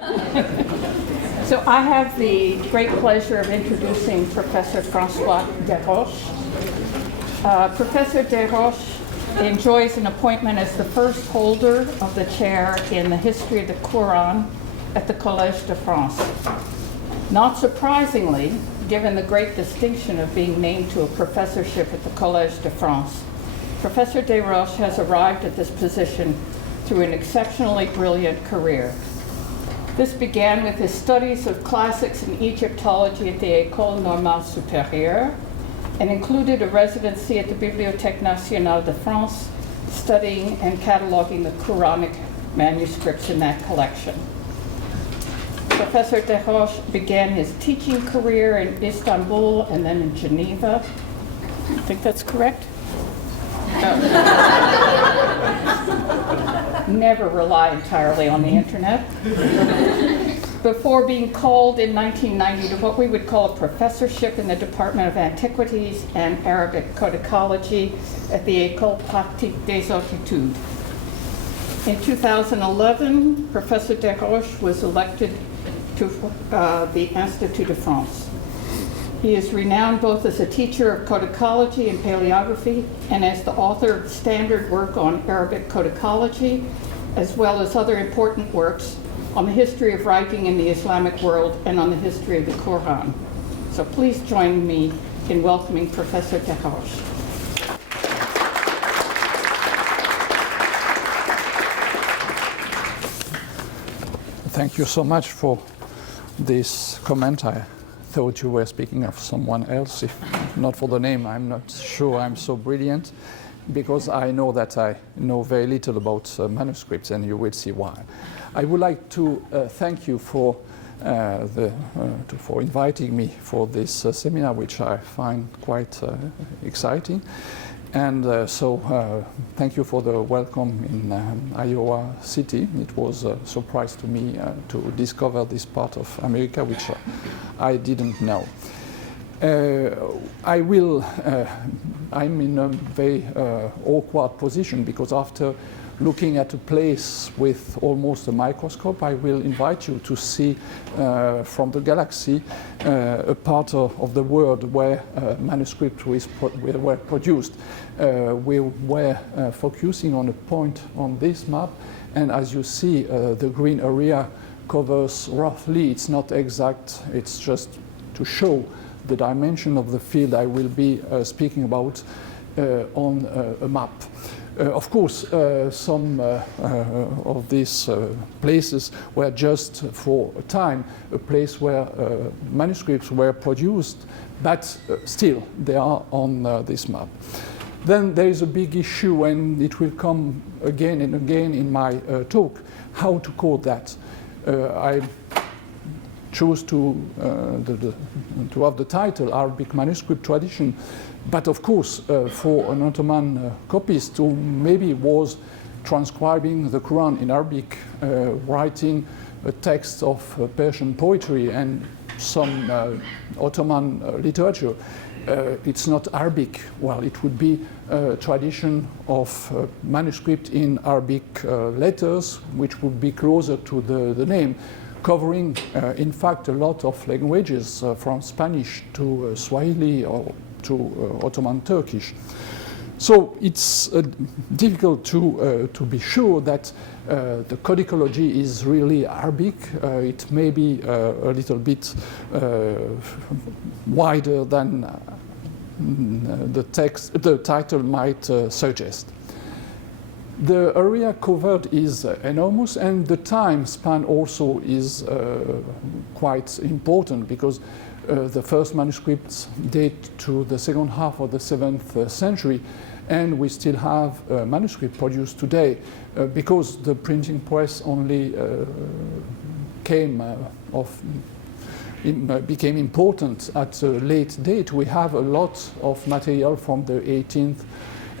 So I have the great pleasure of introducing Professor Francois Deroche. Professor Deroche enjoys an appointment as the first holder of the chair in the history of the Quran at the Collège de France. Not surprisingly, given the great distinction of being named to a professorship at the Collège de France, Professor Deroche has arrived at this position through an exceptionally brilliant career. This began with his studies of classics and Egyptology at the École Normale Supérieure and included a residency at the Bibliothèque Nationale de France, studying and cataloging the Quranic manuscripts in that collection. Professor Deroche began his teaching career in Istanbul and then in Geneva. I think that's correct? Never rely entirely on the internet. Before being called in 1990 to what we would call a professorship in the Department of Antiquities and Arabic Codicology at the École Pratique des Hautes Études. In 2011, Professor Deroche was elected to the Institut de France. He is renowned both as a teacher of codicology and paleography and as the author of standard work on Arabic codicology, as well as other important works on the history of writing in the Islamic world and on the history of the Quran. So please join me in welcoming Professor Deroche. Thank you so much for this comment. I thought you were speaking of someone else. If not for the name, I'm not sure I'm so brilliant, because I know that I know very little about manuscripts, and you will see why. I would like to thank you for inviting me for this seminar, which I find quite exciting. And so thank you for the welcome in Iowa City. It was a surprise to me to discover this part of America, which I didn't know. I'm in a very awkward position, because after looking at a place with almost a microscope, I will invite you to see from the galaxy a part of the world where manuscripts were produced. We were focusing on a point on this map, and as you see, the green area covers roughly, it's not exact, it's just to show the dimension of the field I will be speaking about on a map. Of course, some of these places were just for a time a place where manuscripts were produced, but still they are on this map. Then there is a big issue, and it will come again and again in my talk, how to code that. I chose to have the title Arabic Manuscript Tradition, but of course for an Ottoman copyist who maybe was transcribing the Quran in Arabic, writing a text of Persian poetry and some Ottoman literature, it's not Arabic. Well, it would be a tradition of manuscript in Arabic letters, which would be closer to the name, covering, in fact, a lot of languages, from Spanish to Swahili or to Ottoman Turkish. So it's difficult to be sure that the codicology is really Arabic. It may be a little bit wider than the title might suggest. The area covered is enormous, and the time span also is quite important, because the first manuscripts date to the second half of the 7th century, and we still have a manuscript produced today, because the printing press only became important at a late date. We have a lot of material from the 18th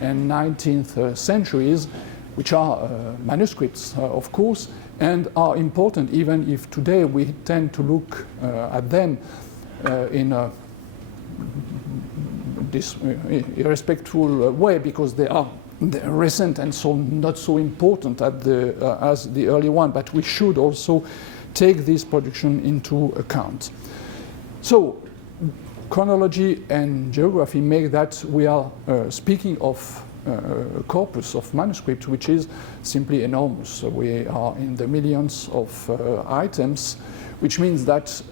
and 19th centuries, which are manuscripts, of course, and are important, even if today we tend to look at them in a irrespectful way, because they're recent and so not so important as the early one. But we should also take this production into account. So chronology and geography make that we are speaking of a corpus of manuscripts which is simply enormous. So we are in the millions of items, which means that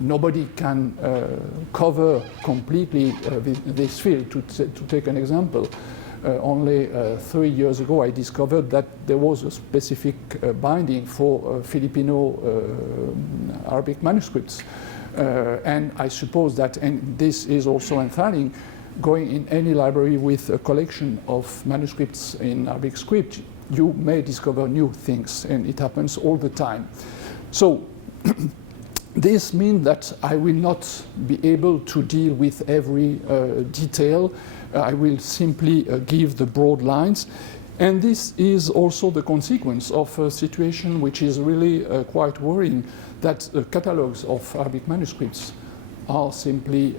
nobody can cover completely this field. To take an example, only 3 years ago I discovered that there was a specific binding for Filipino Arabic manuscripts. And I suppose that, and this is also enthralling, going in any library with a collection of manuscripts in Arabic script, you may discover new things, and it happens all the time. So this means that I will not be able to deal with every detail. I will simply give the broad lines. And this is also the consequence of a situation which is really quite worrying, that catalogues of Arabic manuscripts are simply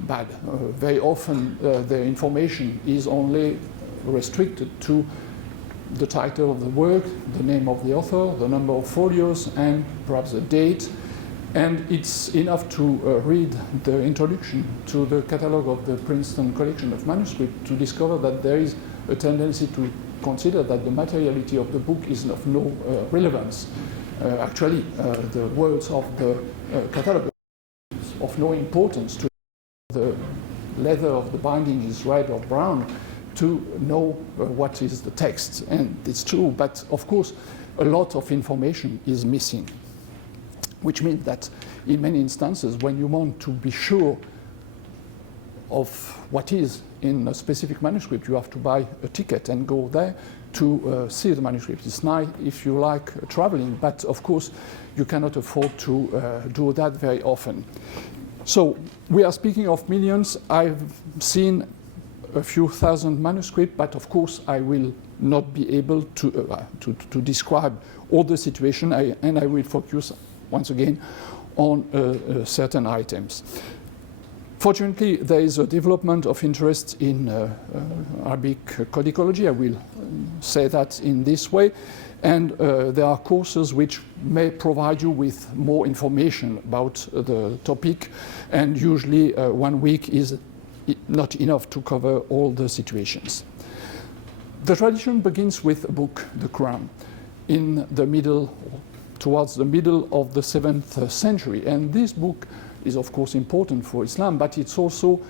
bad. Very often the information is only restricted to the title of the work, the name of the author, the number of folios, and perhaps the date. And it's enough to read the introduction to the catalogue of the Princeton collection of manuscripts to discover that there is a tendency to consider that the materiality of the book is of no relevance. Actually, the words of the catalogue are of no importance to the leather of the binding is red or brown to know what is the text. And it's true, but of course, a lot of information is missing, which means that in many instances, when you want to be sure of what is in a specific manuscript, you have to buy a ticket and go there to see the manuscript. It's nice if you like traveling, but of course you cannot afford to do that very often. So we are speaking of millions. I've seen a few thousand manuscripts, but of course I will not be able to describe all the situation, and I will focus once again on certain items. Fortunately, there is a development of interest in Arabic codicology. I will say that in this way. And there are courses which may provide you with more information about the topic. And usually 1 week is not enough to cover all the situations. The tradition begins with a book, the Quran, in the middle, towards the middle of the 7th century. And this book is of course important for Islam, but it's also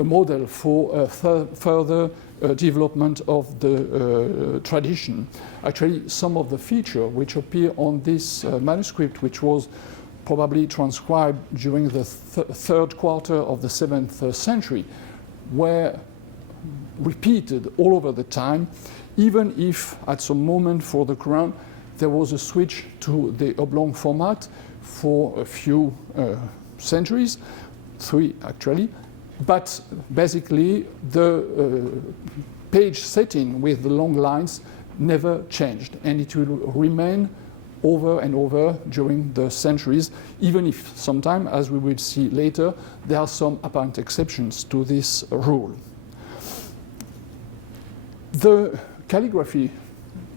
a model for further development of the tradition. Actually, some of the features which appear on this manuscript, which was probably transcribed during the third quarter of the 7th century, were repeated all over the time, even if at some moment for the Quran there was a switch to the oblong format for a few centuries, 3 actually, but basically the page setting with the long lines never changed, and it will remain over and over during the centuries, even if sometimes, as we will see later, there are some apparent exceptions to this rule. The calligraphy,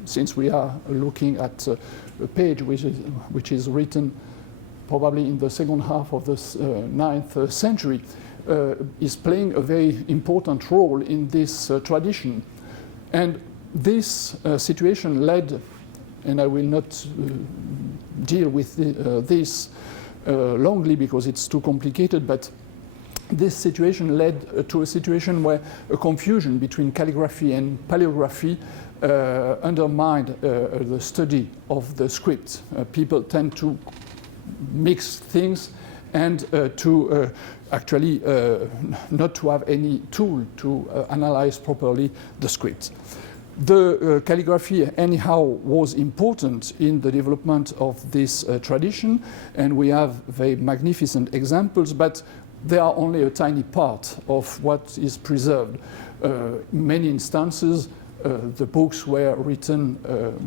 since we are looking at a page which is written probably in the second half of the 9th century, is playing a very important role in this tradition. And this situation led, and I will not deal with this longly because it's too complicated, but this situation led to a situation where a confusion between calligraphy and paleography undermined the study of the script. People tend to mix things and to actually not to have any tool to analyze properly the script. The calligraphy anyhow was important in the development of this tradition, and we have very magnificent examples, but they are only a tiny part of what is preserved. In many instances, the books were written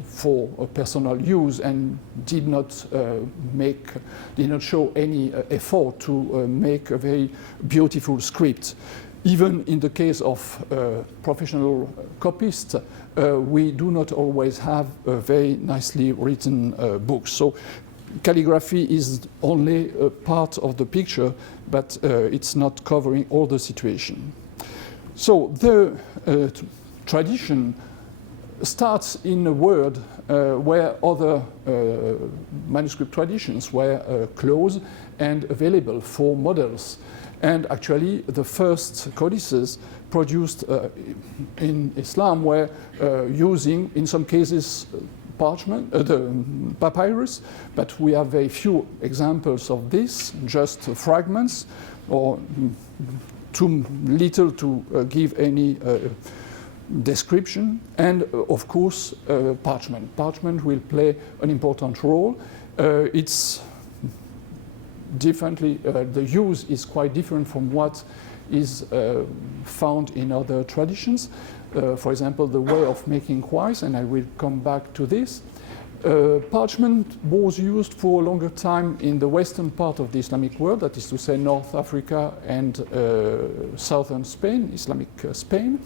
for personal use and did not show any effort to make a very beautiful script. Even in the case of professional copists, we do not always have very nicely written books. So calligraphy is only a part of the picture, but it's not covering all the situation. So the tradition starts in a world where other manuscript traditions were closed and available for models. And actually, the first codices produced in Islam were using, in some cases, parchment, the papyrus, but we have very few examples of this, just fragments, or too little to give any description. And of course, parchment. Parchment will play an important role. It's differently, the use is quite different from what is found in other traditions. For example, the way of making quoits, and I will come back to this. Parchment was used for a longer time in the western part of the Islamic world, that is to say North Africa and southern Spain, Islamic Spain,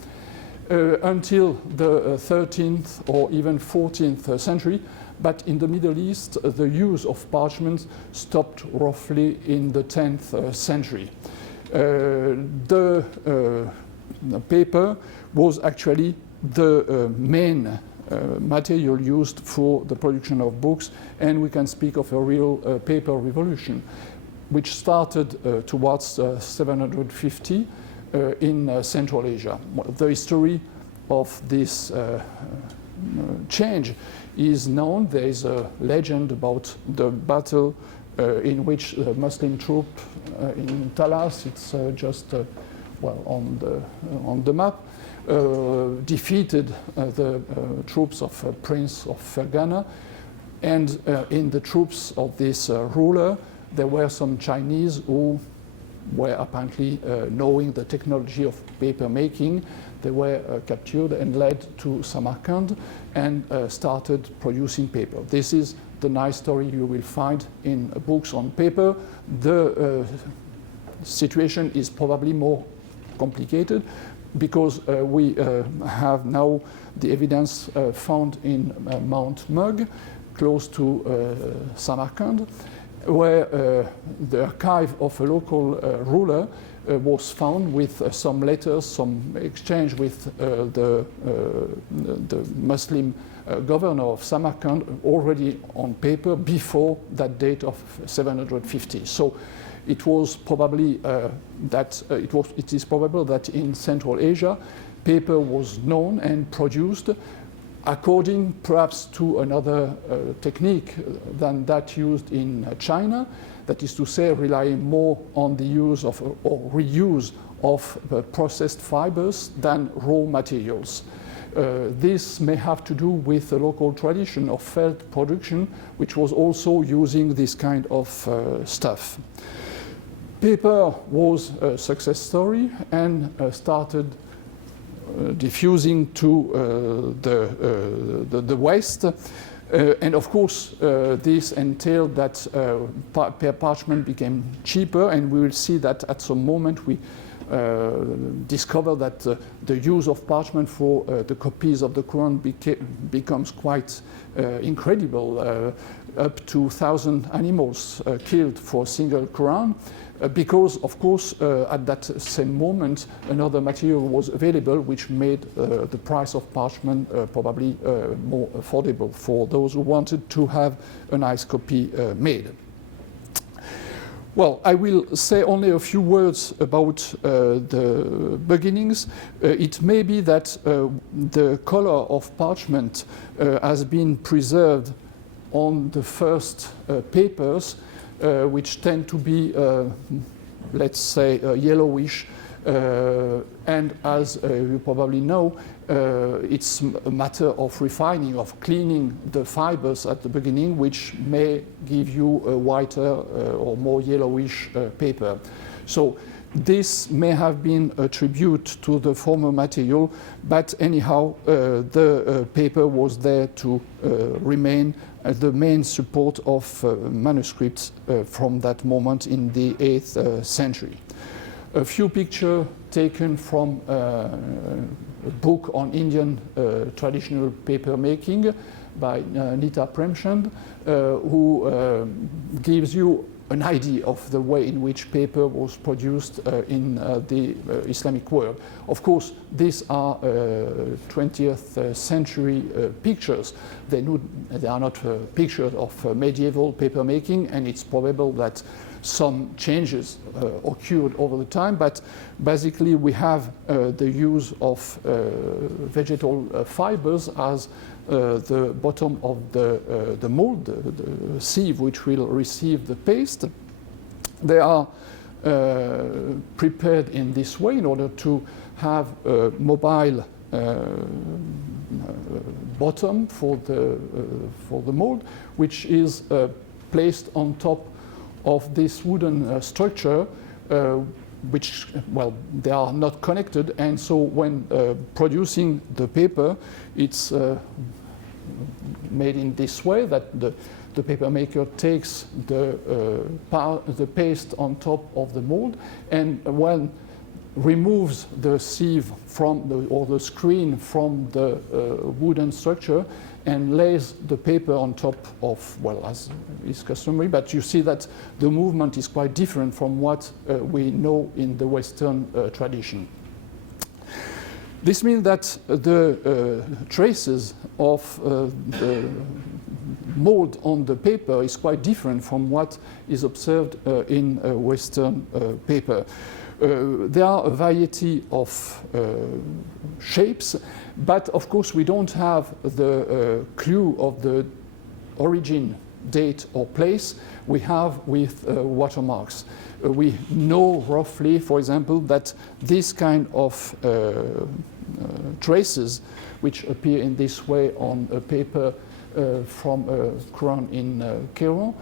until the 13th or even 14th century. But in the Middle East, the use of parchment stopped roughly in the 10th century. The paper was actually the main material used for the production of books, and we can speak of a real paper revolution, which started towards 750 in Central Asia. The history of this change is known. There is a legend about the battle in which the Muslim troop in Talas, it's just well on the map, defeated the troops of Prince of Fergana, and in the troops of this ruler there were some Chinese who were apparently knowing the technology of paper making. They were captured and led to Samarkand and started producing paper. This is the nice story you will find in books on paper. The situation is probably more complicated because we have now the evidence found in Mount Mug, close to Samarkand, where the archive of a local ruler was found with some letters, some exchange with the Muslim governor of Samarkand already on paper before that date of 750. So it was probably it is probable that in Central Asia, paper was known and produced according perhaps to another technique than that used in China, that is to say, relying more on the use of or reuse of processed fibers than raw materials. This may have to do with the local tradition of felt production, which was also using this kind of stuff. Paper was a success story and started diffusing to the West. And of course, this entailed that parchment became cheaper, and we will see that at some moment we discover that the use of parchment for the copies of the Quran becomes quite incredible, up to 1,000 animals killed for a single Quran. Because, of course, at that same moment, another material was available, which made the price of parchment probably more affordable for those who wanted to have a nice copy made. Well, I will say only a few words about the beginnings. It may be that the color of parchment has been preserved on the first papers, which tend to be, let's say, yellowish. And as you probably know, it's a matter of refining, of cleaning the fibers at the beginning, which may give you a whiter or more yellowish paper. So this may have been a tribute to the former material, but anyhow, the paper was there to remain the main support of manuscripts from that moment in the 8th century. A few pictures taken from a book on Indian traditional paper making by Nita Premchand, who gives you an idea of the way in which paper was produced in the Islamic world. Of course, these are 20th century pictures. They are not pictures of medieval paper making, and it's probable that some changes occurred over the time, but basically we have the use of vegetal fibers as the bottom of the mold, the sieve which will receive the paste. They are prepared in this way in order to have a mobile bottom for the mold, which is placed on top of this wooden structure, which, well, they are not connected, and so when producing the paper, it's made in this way that the paper maker takes the paste on top of the mold, and when removes the sieve from or the screen from the wooden structure and lays the paper on top of, well, as is customary, but you see that the movement is quite different from what we know in the Western tradition. This means that the traces of the mold on the paper is quite different from what is observed in Western paper. There are a variety of shapes, but of course we don't have the clue of the origin, date or place we have with watermarks. We know roughly, for example, that this kind of traces which appear in this way on a paper from a Quran in Cairo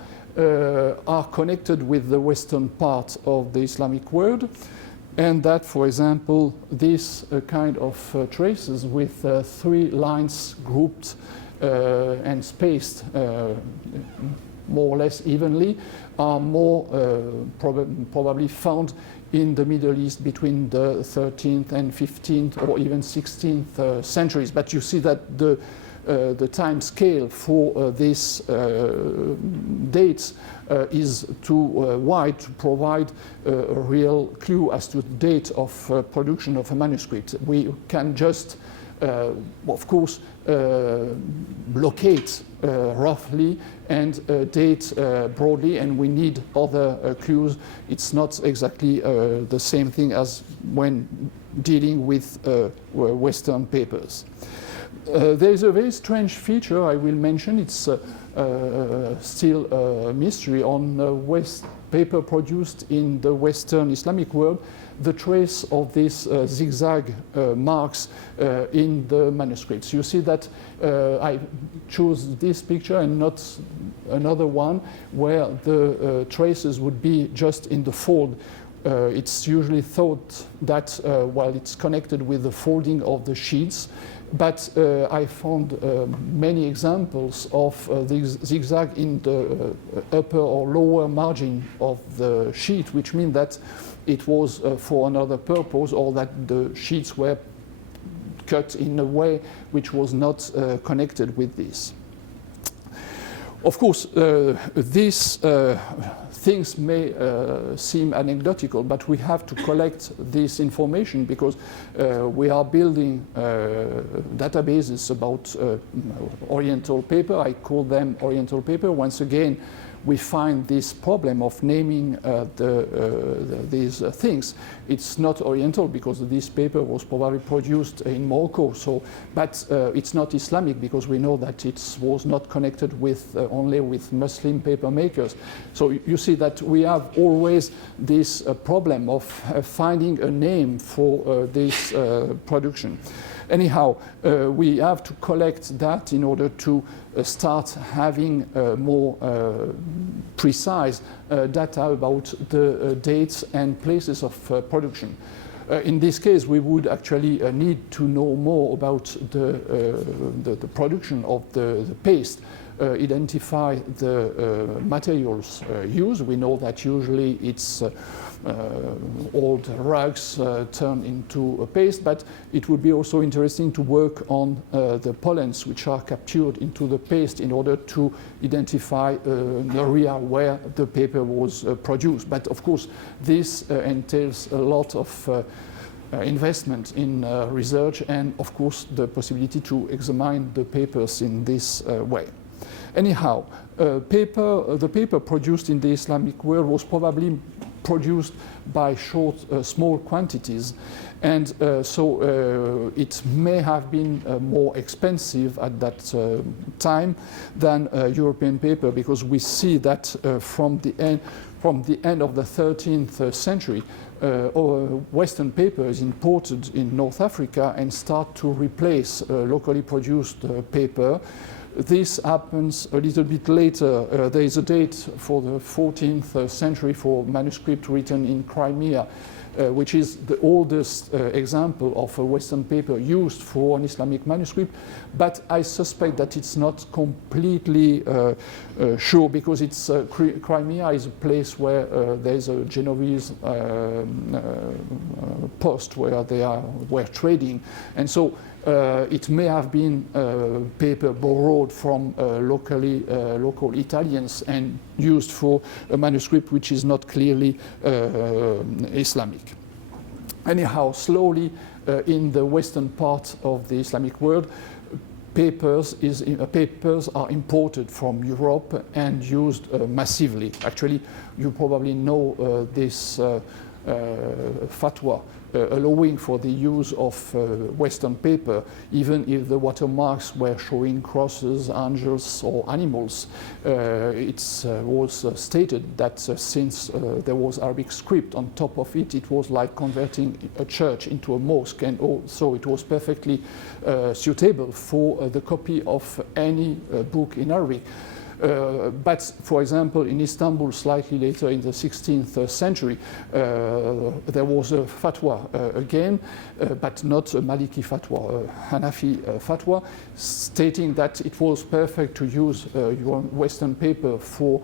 are connected with the western part of the Islamic world, and that, for example, this kind of traces with 3 lines grouped and spaced more or less evenly are more probably found in the Middle East between the 13th and 15th or even 16th centuries. But you see that the time scale for these dates is too wide to provide a real clue as to the date of production of a manuscript. We can just, of course, locate roughly and date broadly, and we need other clues. It's not exactly the same thing as when dealing with Western papers. There is a very strange feature I will mention. It's still a mystery on paper produced in the Western Islamic world, the trace of these zigzag marks in the manuscripts. You see that I chose this picture and not another one where the traces would be just in the fold. It's usually thought that while it's connected with the folding of the sheets, but I found many examples of these zigzag in the upper or lower margin of the sheet, which means that it was for another purpose, or that the sheets were cut in a way which was not connected with this. Of course, these things may seem anecdotal, but we have to collect this information because we are building databases about Oriental paper. I call them Oriental paper. Once again, we find this problem of naming these things. It's not Oriental because this paper was probably produced in Morocco. So, but it's not Islamic because we know that it was not connected with only with Muslim paper makers. So you see that we have always this problem of finding a name for this production. Anyhow, we have to collect that in order to start having more precise data about the dates and places of production. In this case, we would actually need to know more about the production of the paste. identify the materials used. We know that usually it's old rugs turned into a paste, but it would be also interesting to work on the pollens which are captured into the paste in order to identify an area where the paper was produced. But of course, this entails a lot of investment in research and, of course, the possibility to examine the papers in this way. Anyhow, the paper produced in the Islamic world was probably produced by small quantities, and so it may have been more expensive at that time than European paper, because we see that from the end of the 13th century, Western paper is imported in North Africa and start to replace locally produced paper. This happens a little bit later. There is a date for the 14th century for manuscript written in Crimea, which is the oldest example of a Western paper used for an Islamic manuscript. But I suspect that it's not completely sure, because it's Crimea is a place where there's a Genovese post where they were trading, and so it may have been paper borrowed from local Italians and used for a manuscript which is not clearly Islamic. Anyhow, slowly in the western part of the Islamic world, papers are imported from Europe and used massively. Actually, you probably know this fatwa allowing for the use of Western paper, even if the watermarks were showing crosses, angels, or animals. It was stated that since there was Arabic script on top of it, it was like converting a church into a mosque, and also it was perfectly suitable for the copy of any book in Arabic. But, for example, in Istanbul, slightly later in the 16th century, there was a fatwa again, but not a Maliki fatwa, a Hanafi fatwa, stating that it was perfect to use your Western paper for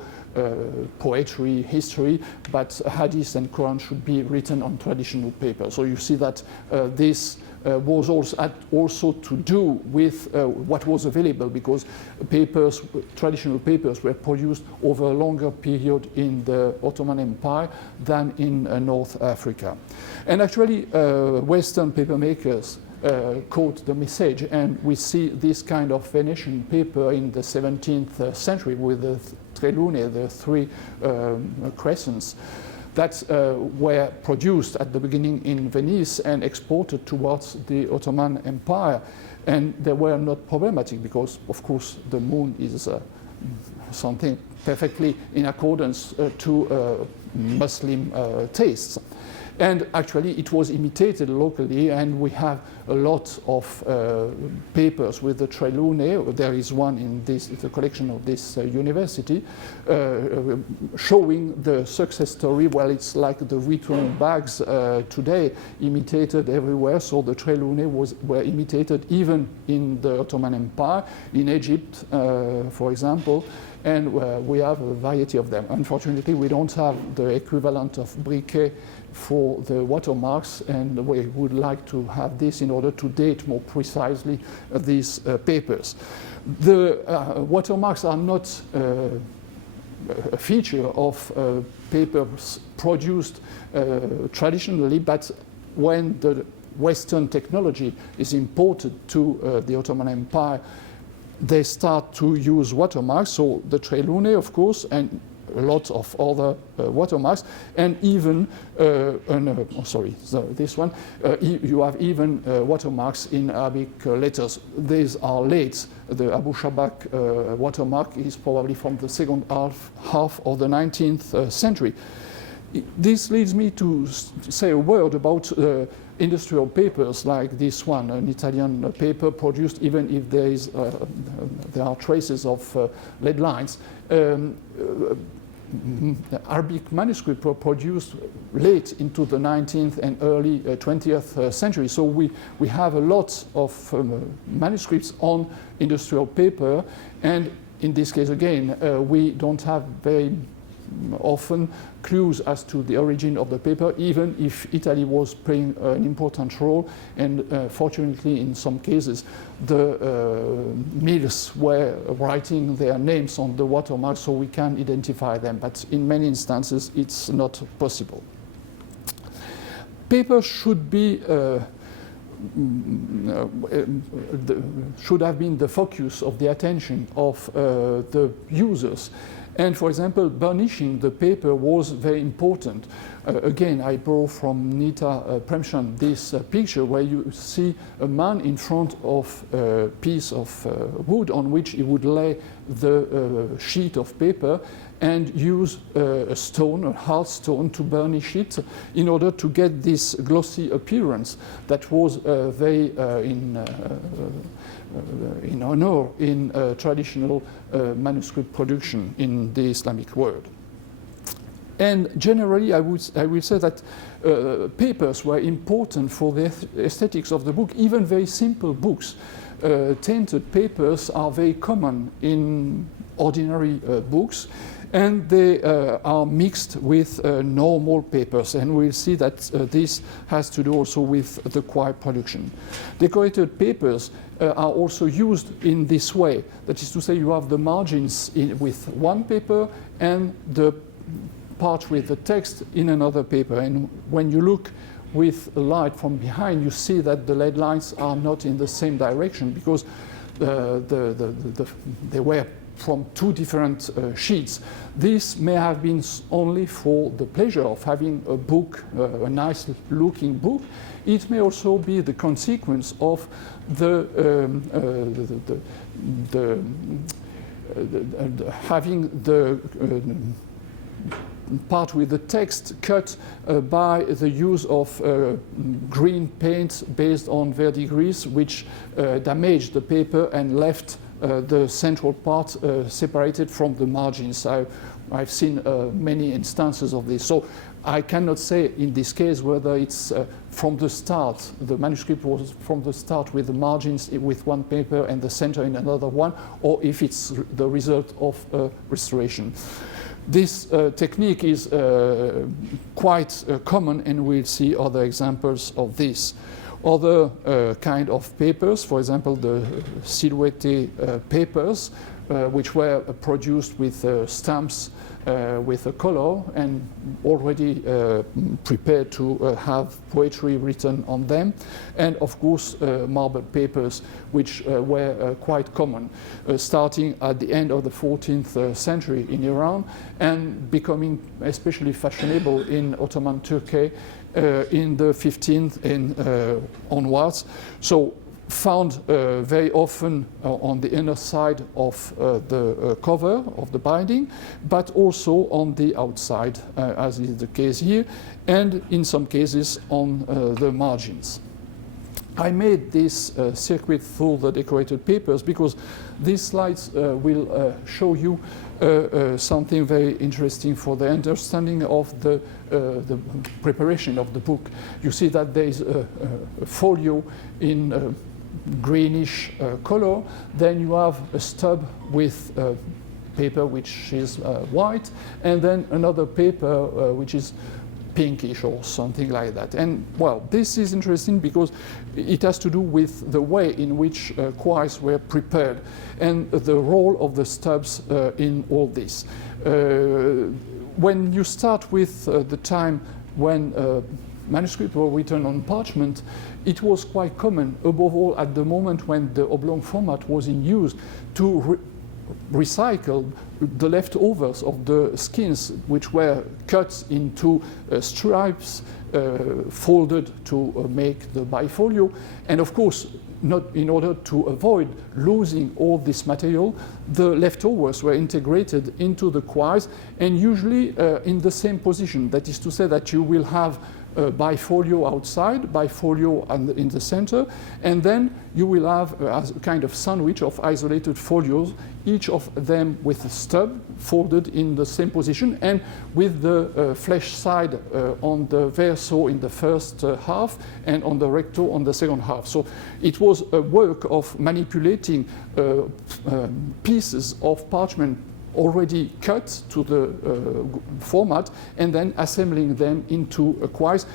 poetry, history, but Hadith and Quran should be written on traditional paper. So you see that this was also to do with what was available, because traditional papers were produced over a longer period in the Ottoman Empire than in North Africa. And actually, Western paper makers caught the message, and we see this kind of Venetian paper in the 17th century with the tre lune, the three crescents, that were produced at the beginning in Venice and exported towards the Ottoman Empire. And they were not problematic because, of course, the moon is something perfectly in accordance to Muslim tastes. And actually, it was imitated locally, and we have a lot of papers with the tre lune. There is one in the collection of this university showing the success story. Well, it's like the Vuitton bags today, imitated everywhere. So the tre lune were imitated even in the Ottoman Empire, in Egypt, for example. And we have a variety of them. Unfortunately, we don't have the equivalent of briquet for the watermarks, and we would like to have this in order to date more precisely these papers. The watermarks are not a feature of papers produced traditionally, but when the Western technology is imported to the Ottoman Empire, they start to use watermarks, so the tre lune, of course, and a lot of other watermarks, and even, this one, you have even watermarks in Arabic letters. These are late. The Abu Shabak watermark is probably from the second half of the 19th century. This leads me to say a word about industrial papers like this one, an Italian paper produced even if there are traces of lead lines. Arabic manuscripts were produced late into the 19th and early 20th century. So we have a lot of manuscripts on industrial paper, and in this case again, we don't have very often clues as to the origin of the paper, even if Italy was playing an important role, and fortunately in some cases the mills were writing their names on the watermark so we can identify them, but in many instances it's not possible. Paper should be should have been the focus of the attention of the users. And for example, burnishing the paper was very important. Again, I borrow from Nita Parchment this picture where you see a man in front of a piece of wood on which he would lay the sheet of paper and use a stone, a hard stone, to burnish it in order to get this glossy appearance that was very in honor in traditional manuscript production in the Islamic world. And generally, I will say that papers were important for the aesthetics of the book. Even very simple books, tainted papers are very common in ordinary books, and they are mixed with normal papers, and we'll see that this has to do also with the quiet production. Decorated papers are also used in this way. That is to say, you have the margins with one paper and the part with the text in another paper, and when you look with a light from behind, you see that the lead lines are not in the same direction because they were from two different sheets. This may have been only for the pleasure of having a book, a nice looking book. It may also be the consequence of having the part with the text cut by the use of green paint based on verdigris, which damaged the paper and left the central part separated from the margins. I've seen many instances of this. So I cannot say in this case whether it's from the start, the manuscript was from the start with the margins with one paper and the center in another one, or if it's the result of restoration. This technique is quite common, and we'll see other examples of this. Other kind of papers, for example, the silhouette papers, which were produced with stamps with a color and already prepared to have poetry written on them, and of course marble papers, which were quite common, starting at the end of the 14th century in Iran and becoming especially fashionable in Ottoman Turkey in the 15th and onwards. So found very often on the inner side of the cover of the binding, but also on the outside, as is the case here, and in some cases on the margins. I made this circuit through the decorated papers because these slides will show you something very interesting for the understanding of the preparation of the book. You see that there is a folio in greenish color, then you have a stub with paper which is white, and then another paper which is pinkish or something like that. And well, this is interesting because it has to do with the way in which quires were prepared and the role of the stubs in all this. When you start with the time when manuscripts were written on parchment, it was quite common, above all at the moment when the oblong format was in use, to recycle the leftovers of the skins, which were cut into stripes, folded to make the bifolio, and of course, not in order to avoid losing all this material, the leftovers were integrated into the quires, and usually in the same position. That is to say that you will have bifolio outside, bifolio in the center, and then you will have a kind of sandwich of isolated folios, each of them with a stub folded in the same position and with the flesh side on the verso in the first half and on the recto on the second half. So it was a work of manipulating pieces of parchment already cut to the format and then assembling them into quires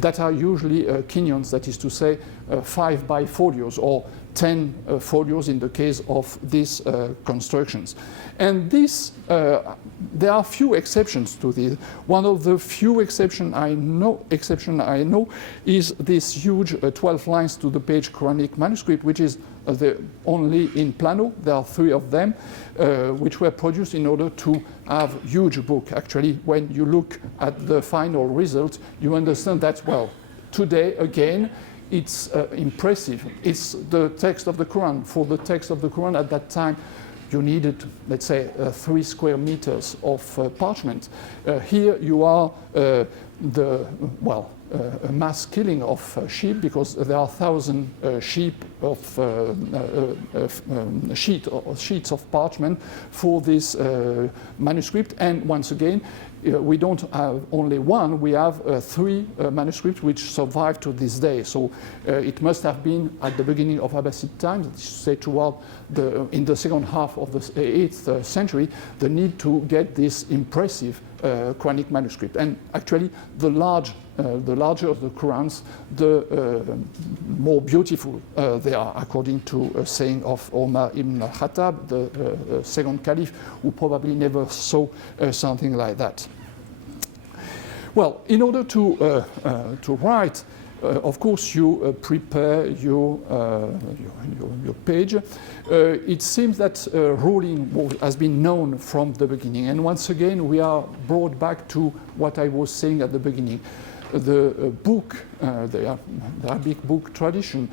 that are usually quinions, that is to say 5 bifolios or 10 folios in the case of these constructions. And this, there are few exceptions to this. One of the few exception I know is this huge 12 lines to the page Quranic manuscript, which is only in plano. There are 3 of them, which were produced in order to have huge book. Actually, when you look at the final result, you understand that, well, today again, it's impressive. It's the text of the Quran. For the text of the Quran at that time, you needed, let's say, 3 square meters of parchment. Here you are a mass killing of sheep, because there are 1,000 sheep of sheets of parchment for this manuscript. And once again, we don't have only one, we have 3 manuscripts which survive to this day. So it must have been at the beginning of Abbasid times, that is to say in the second half of the 8th century, the need to get this impressive Quranic manuscript. And actually, the larger the Qurans, the more beautiful they are, according to a saying of Omar ibn Khattab, the second caliph, who probably never saw something like that. Well, in order to write, of course, you prepare your page. It seems that ruling has been known from the beginning. And once again, we are brought back to what I was saying at the beginning. The book, the Arabic book tradition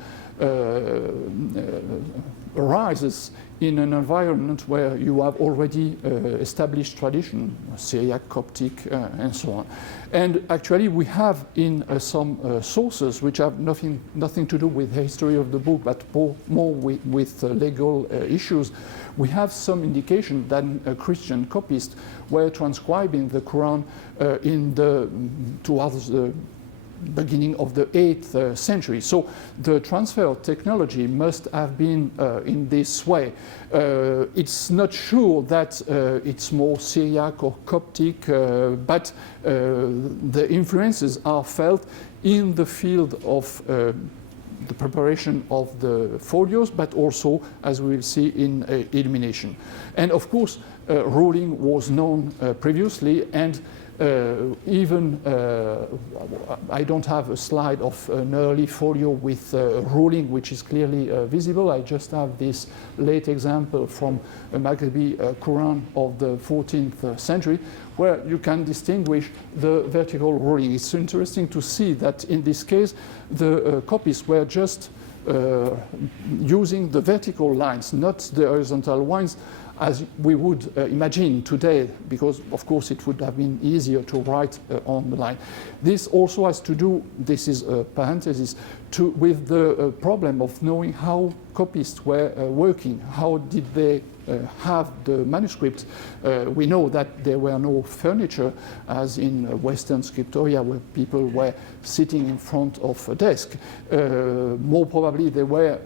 arises in an environment where you have already established tradition, Syriac, Coptic, and so on. And actually, we have in some sources which have nothing to do with the history of the book, but more with legal issues. We have some indication that Christian copists were transcribing the Quran towards the beginning of the 8th century. So the transfer of technology must have been in this way. It's not sure that it's more Syriac or Coptic, but the influences are felt in the field of the preparation of the folios, but also, as we will see, in illumination. And of course, ruling was known previously, and even I don't have a slide of an early folio with ruling which is clearly visible. I just have this late example from a Maghrebi Quran of the 14th century, where you can distinguish the vertical ruling. It's interesting to see that in this case the copies were just using the vertical lines, not the horizontal ones, as we would imagine today, because of course it would have been easier to write on the line. This also has to do, this is a parenthesis, with the problem of knowing how copists were working. How did they have the manuscript? We know that there were no furniture, as in Western scriptoria, where people were sitting in front of a desk. More probably they were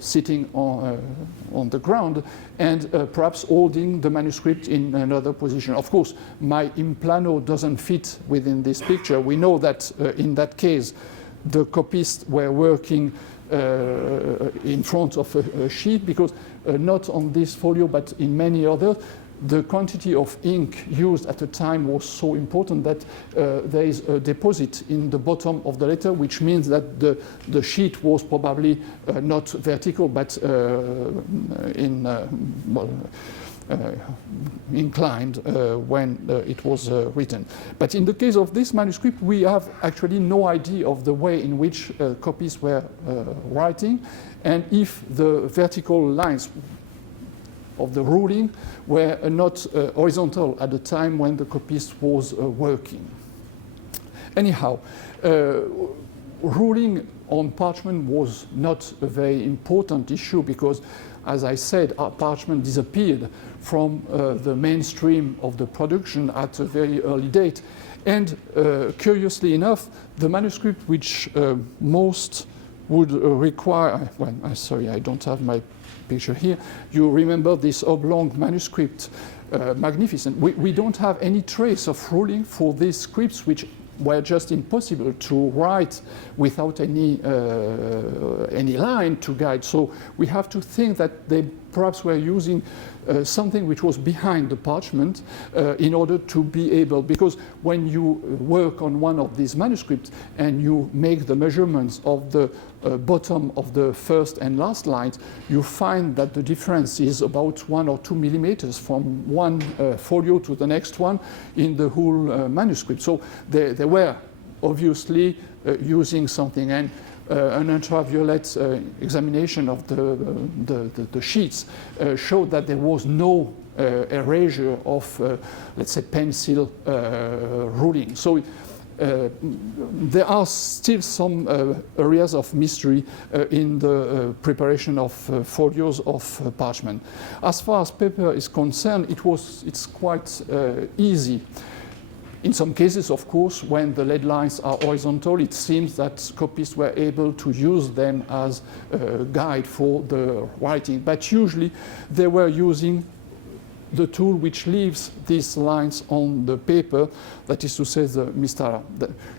sitting on the ground and perhaps holding the manuscript in another position. Of course, my implano doesn't fit within this picture. We know that in that case, the copists were working in front of a sheet, because not on this folio but in many others, the quantity of ink used at the time was so important that there is a deposit in the bottom of the letter, which means that the sheet was probably not vertical but inclined when it was written. But in the case of this manuscript, we have actually no idea of the way in which copies were writing, and if the vertical lines of the ruling were not horizontal at the time when the copist was working. Anyhow, ruling on parchment was not a very important issue because, as I said, parchment disappeared from the mainstream of the production at a very early date. And curiously enough, the manuscript which most would require, well, sorry, I don't have my picture here. You remember this oblong manuscript, magnificent. We don't have any trace of ruling for these scripts which were just impossible to write without any line to guide. So we have to think that they perhaps were using something which was behind the parchment in order to be able, because when you work on one of these manuscripts and you make the measurements of the bottom of the first and last lines, you find that the difference is about 1 or 2 millimeters from one folio to the next one in the whole manuscript. So they were obviously using something, and an ultraviolet examination of the sheets showed that there was no erasure of, let's say, pencil ruling. So there are still some areas of mystery in the preparation of folios of parchment. As far as paper is concerned, it's quite easy. In some cases, of course, when the lead lines are horizontal, it seems that copists were able to use them as a guide for the writing. But usually they were using the tool which leaves these lines on the paper, that is to say the mistara.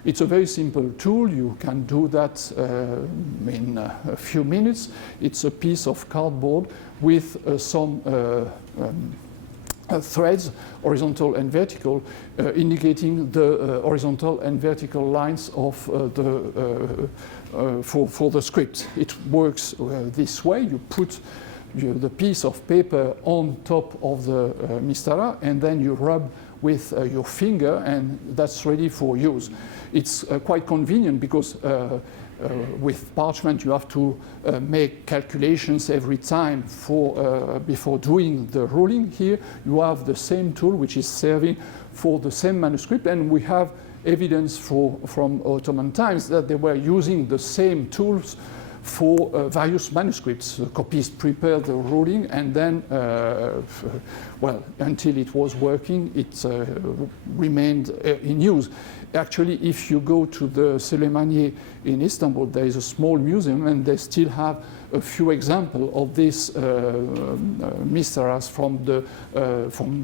It's a very simple tool. You can do that in a few minutes. It's a piece of cardboard with some threads, horizontal and vertical, indicating the horizontal and vertical lines of for the script. It works this way. You put the piece of paper on top of the mistara, and then you rub with your finger, and that's ready for use. It's quite convenient because with parchment you have to make calculations every time before doing the ruling. Here you have the same tool which is serving for the same manuscript, and we have evidence from Ottoman times that they were using the same tools for various manuscripts. The copies prepared the ruling, and then, well, until it was working, it remained in use. Actually, if you go to the Süleymaniye in Istanbul, there is a small museum, and they still have a few examples of these mistaras from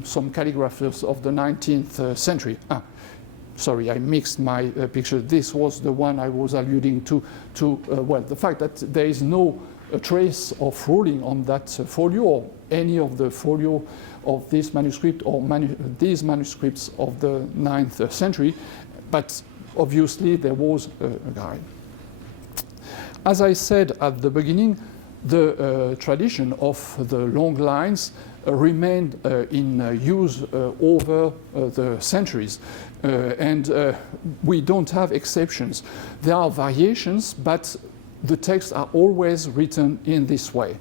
some calligraphers of the 19th century. Sorry, I mixed my picture. This was the one I was alluding to, well, the fact that there is no trace of ruling on that folio or any of the folio of this manuscript or these manuscripts of the 9th century, but obviously there was a guide. As I said at the beginning, the tradition of the long lines remained in use over the centuries. And we don't have exceptions. There are variations, but the texts are always written in this way.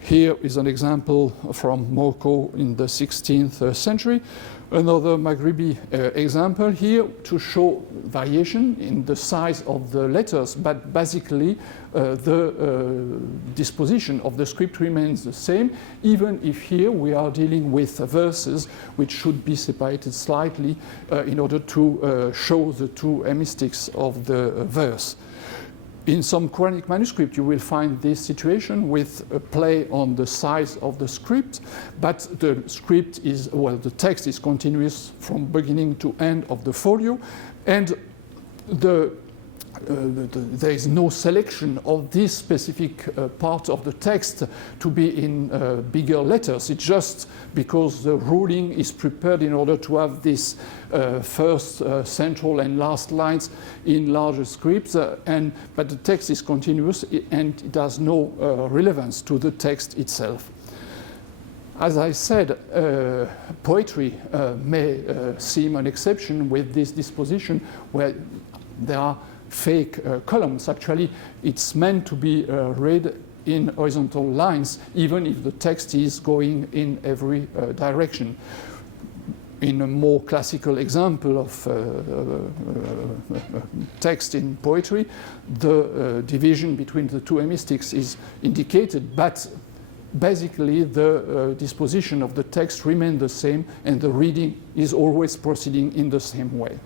Here is an example from Morocco in the 16th century. Another Maghribi example here to show variation in the size of the letters, but basically the disposition of the script remains the same, even if here we are dealing with verses which should be separated slightly in order to show the two hemistichs of the verse. In some Quranic manuscript, you will find this situation with a play on the size of the script, but the script is, well, the text is continuous from beginning to end of the folio, and there is no selection of this specific part of the text to be in bigger letters. It's just because the ruling is prepared in order to have this first, central and last lines in larger scripts, but the text is continuous and it has no relevance to the text itself. As I said, poetry may seem an exception with this disposition where there are fake columns. Actually, it's meant to be read in horizontal lines, even if the text is going in every direction. in a more classical example of text in poetry, the division between the two hemistichs is indicated, but basically the disposition of the text remains the same and the reading is always proceeding in the same way.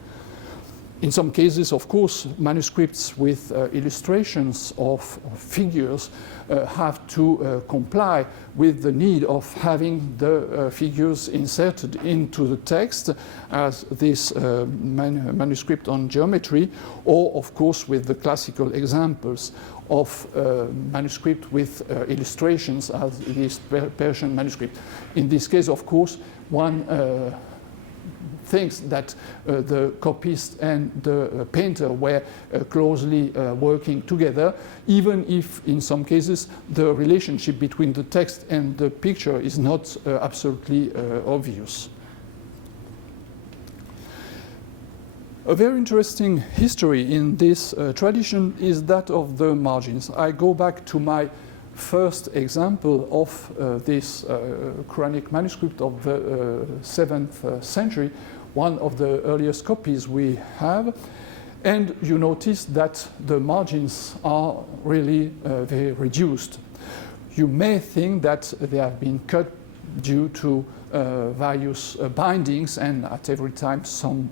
In some cases, of course, manuscripts with illustrations of figures have to comply with the need of having the figures inserted into the text, as this manuscript on geometry, or of course with the classical examples of manuscript with illustrations, as this Persian manuscript. In this case, of course, one thinks that the copyist and the painter were closely working together, even if in some cases the relationship between the text and the picture is not absolutely obvious. A very interesting history in this tradition is that of the margins. I go back to my first example of this Quranic manuscript of the 7th century, one of the earliest copies we have, and you notice that the margins are really very reduced. You may think that they have been cut due to various bindings, and at every time some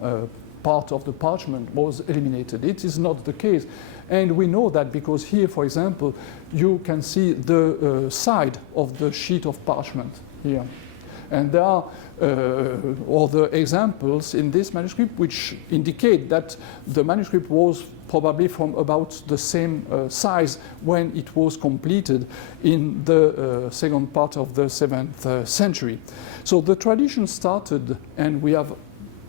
part of the parchment was eliminated. It is not the case. And we know that because here, for example, you can see the side of the sheet of parchment here. And there are other examples in this manuscript which indicate that the manuscript was probably from about the same size when it was completed in the second part of the 7th century. So the tradition started, and we have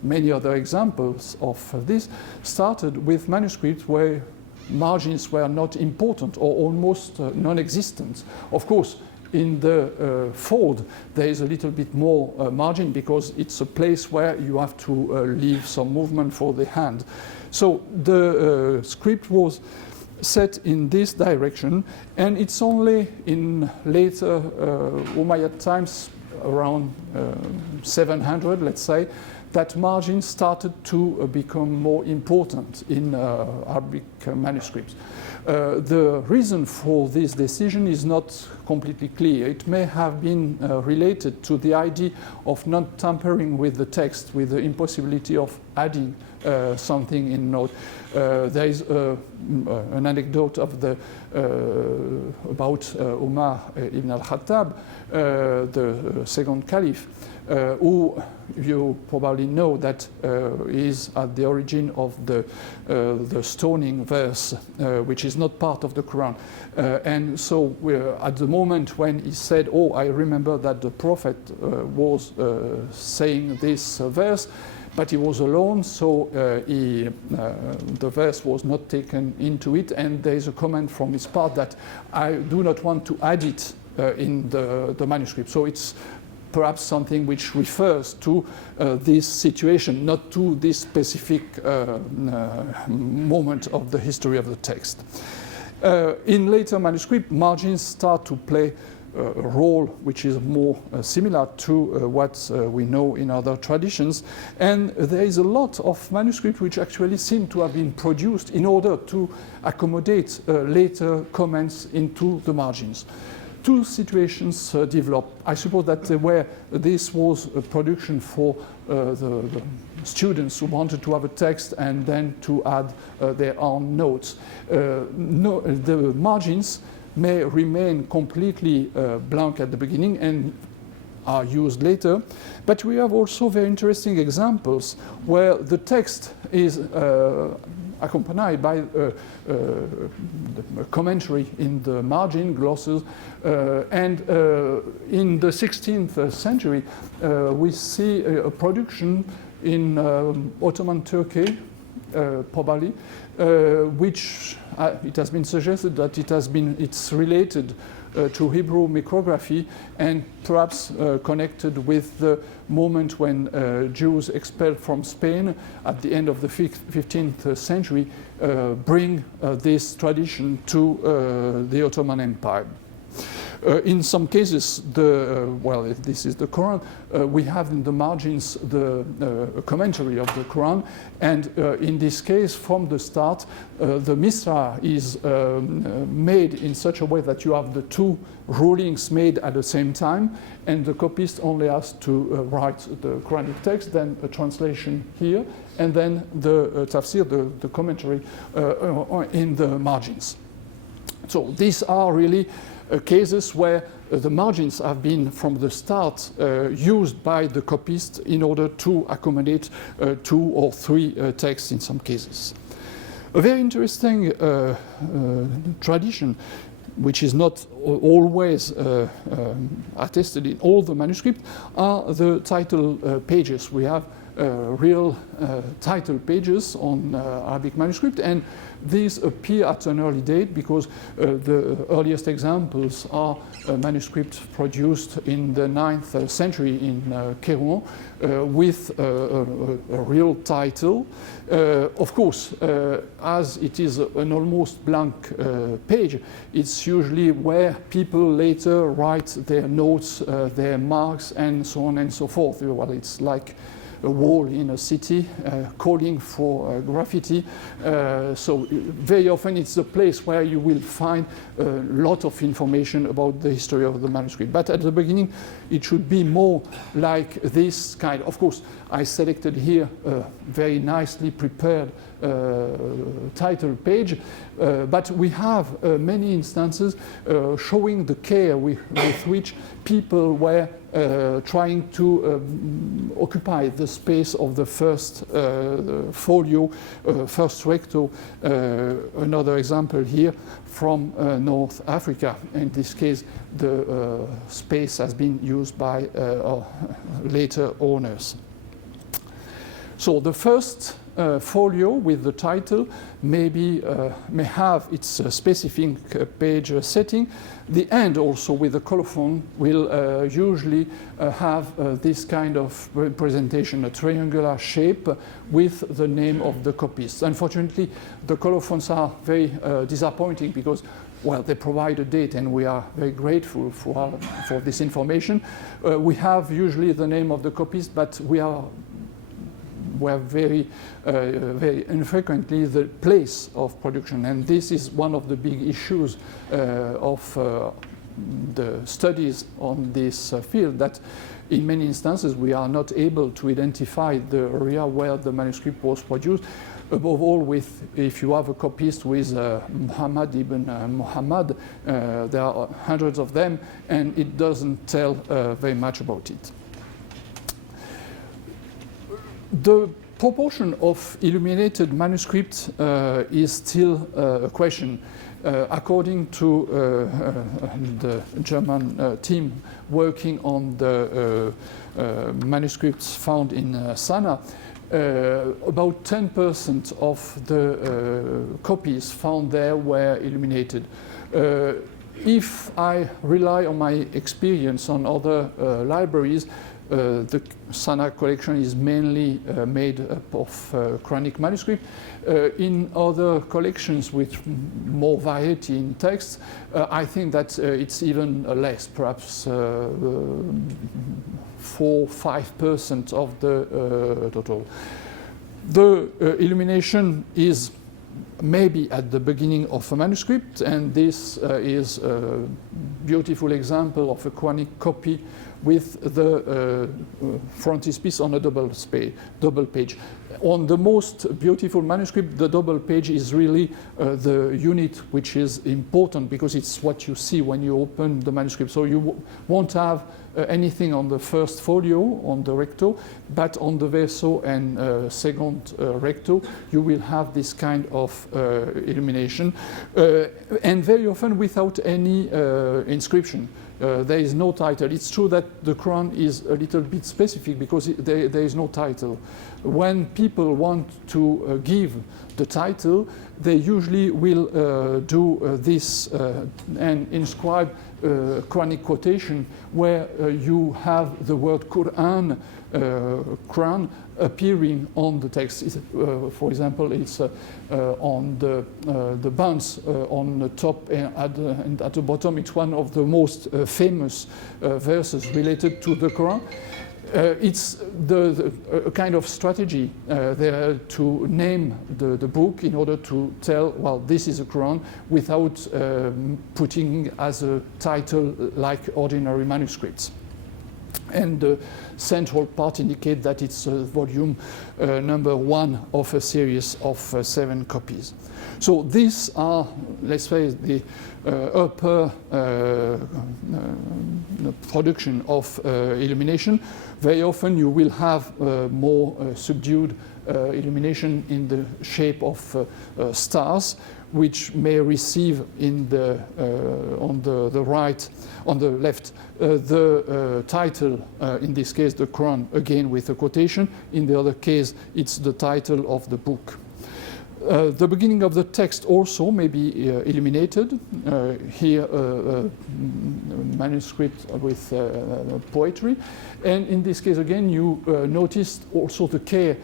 many other examples of this, started with manuscripts where margins were not important or almost non-existent. Of course, in the fold, there is a little bit more margin because it's a place where you have to leave some movement for the hand. So the script was set in this direction, and it's only in later Umayyad times, around 700, let's say, that margins started to become more important in Arabic manuscripts. The reason for this decision is not completely clear. It may have been related to the idea of not tampering with the text, with the impossibility of adding something in note. There is an anecdote of about Umar ibn al-Khattab, the second caliph, who you probably know that is at the origin of the stoning verse, which is not part of the Quran. And so at the moment when he said, "Oh, I remember that the Prophet was saying this verse," but he was alone, so the verse was not taken into it, and there is a comment from his part that I do not want to add it in the manuscript. So it's perhaps something which refers to this situation, not to this specific moment of the history of the text. In later manuscript, margins start to play a role which is more similar to what we know in other traditions, and there is a lot of manuscripts which actually seem to have been produced in order to accommodate later comments into the margins. Two situations developed. I suppose that this was a production for the students who wanted to have a text and then to add their own notes. The margins may remain completely blank at the beginning and are used later, but we have also very interesting examples where the text is accompanied by a commentary in the margin, glosses, and in the 16th century we see a production in Ottoman Turkey, probably, which it has been suggested that it's related to Hebrew micrography and perhaps connected with the moment when Jews expelled from Spain at the end of the 15th century bring this tradition to the Ottoman Empire. In some cases, well, if this is the Quran, we have in the margins the commentary of the Quran, and in this case, from the start, the Misra is made in such a way that you have the two rulings made at the same time, and the copyist only has to write the Quranic text, then a translation here, and then the tafsir, the commentary in the margins. So these are really cases where the margins have been from the start used by the copyist in order to accommodate 2 or 3 texts in some cases. A very interesting tradition, which is not always attested in all the manuscripts, are the title pages. We have real title pages on Arabic manuscript, and these appear at an early date because the earliest examples are manuscripts produced in the 9th century in Kérouan with a real title. Of course, as it is an almost blank page, it's usually where people later write their notes, their marks, and so on and so forth. Well, it's like a wall in a city calling for graffiti. So very often it's a place where you will find a lot of information about the history of the manuscript. But at the beginning, it should be more like this kind. Of course, I selected here a very nicely prepared title page, but we have many instances showing the care with which people were trying to occupy the space of the first folio, first recto. Another example here from North Africa. In this case, the space has been used by later owners. So the first folio with the title may have its specific page setting. The end also with the colophon will usually have this kind of representation, a triangular shape with the name of the copyist. Unfortunately, the colophons are very disappointing because, well, they provide a date, and we are very grateful for this information. We have usually the name of the copyist, but we are very infrequently the place of production, and this is one of the big issues of the studies on this field, that in many instances we are not able to identify the area where the manuscript was produced. Above all, if you have a copyist with Muhammad ibn Muhammad, there are hundreds of them, and it doesn't tell very much about it. The proportion of illuminated manuscripts is still a question. According to the German team working on the manuscripts found in Sanaa, about 10% of the copies found there were illuminated. If I rely on my experience on other libraries, the Sanaa collection is mainly made up of Quranic manuscript. In other collections with more variety in text, I think that it's even less, perhaps 4-5% of the total. The illumination is maybe at the beginning of a manuscript, and this is a beautiful example of a Quranic copy with the frontispiece on a double page. On the most beautiful manuscript, the double page is really the unit which is important, because it's what you see when you open the manuscript. So you won't have anything on the first folio, on the recto, but on the verso and second recto, you will have this kind of illumination, and very often without any inscription. there is no title. It's true that the Quran is a little bit specific because there is no title. When people want to give the title, they usually will do this and inscribe Quranic quotation where you have the word Quran, Quran appearing on the text. For example, it's on the buns on the top and at the bottom. It's one of the most famous verses related to the Quran. It's a kind of strategy there to name the book in order to tell, well, this is a Quran, without putting as a title like ordinary manuscripts. And the central part indicates that it's volume number 1 of a series of 7 copies. So these are, let's say, the upper production of illumination. Very often you will have more subdued illumination in the shape of stars, which may receive in the on the left the title, in this case the Quran, again with a quotation. In the other case, it's the title of the book. The beginning of the text also may be illuminated. Here, manuscript with poetry. And in this case, again, you noticed also the care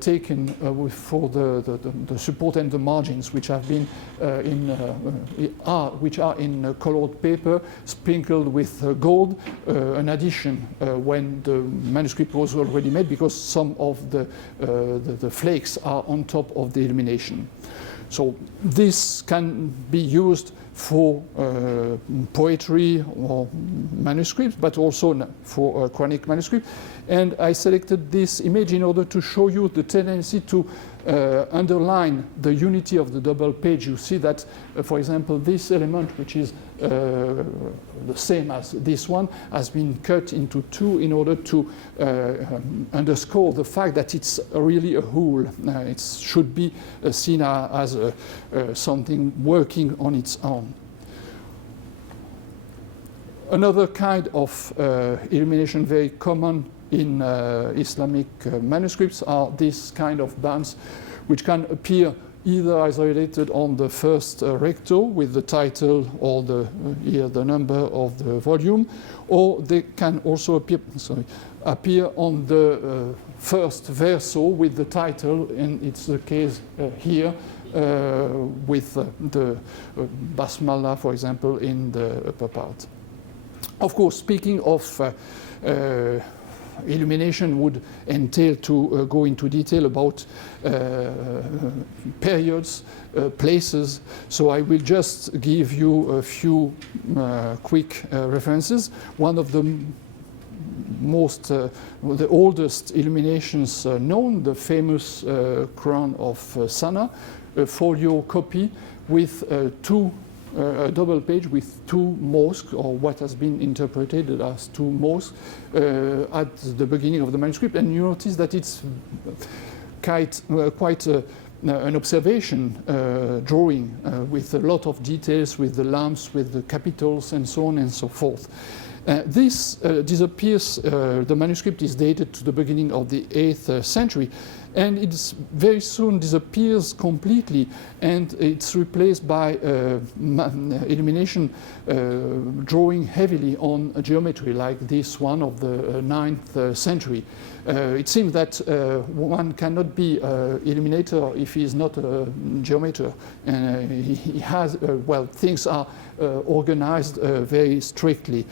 taken for the support and the margins, which have been which are in colored paper sprinkled with gold, an addition when the manuscript was already made, because some of the flakes are on top of the illumination. So this can be used for poetry or manuscripts, but also for Quranic manuscript. And I selected this image in order to show you the tendency to underline the unity of the double page. You see that, for example, this element, which is the same as this one, has been cut into 2 in order to underscore the fact that it's really a whole. It should be seen as something working on its own. Another kind of illumination very common in Islamic manuscripts are these kind of bands, which can appear either isolated on the first recto with the title or here the number of the volume, or they can also appear on the first verso with the title, and it's the case here with the basmala, for example, in the upper part. Of course, speaking of illumination would entail to go into detail about periods, places, so I will just give you a few quick references. One of the the oldest illuminations known, the famous Quran of Sana, a folio copy with a double page with 2 mosques, or what has been interpreted as 2 mosques, at the beginning of the manuscript. And you notice that it's quite an observation drawing with a lot of details, with the lamps, with the capitals, and so on and so forth. This disappears. The manuscript is dated to the beginning of the 8th century, and it very soon disappears completely, and it's replaced by illumination drawing heavily on geometry, like this one of the 9th century. It seems that one cannot be an illuminator if he is not a geometer. He has, well, things are organized very strictly.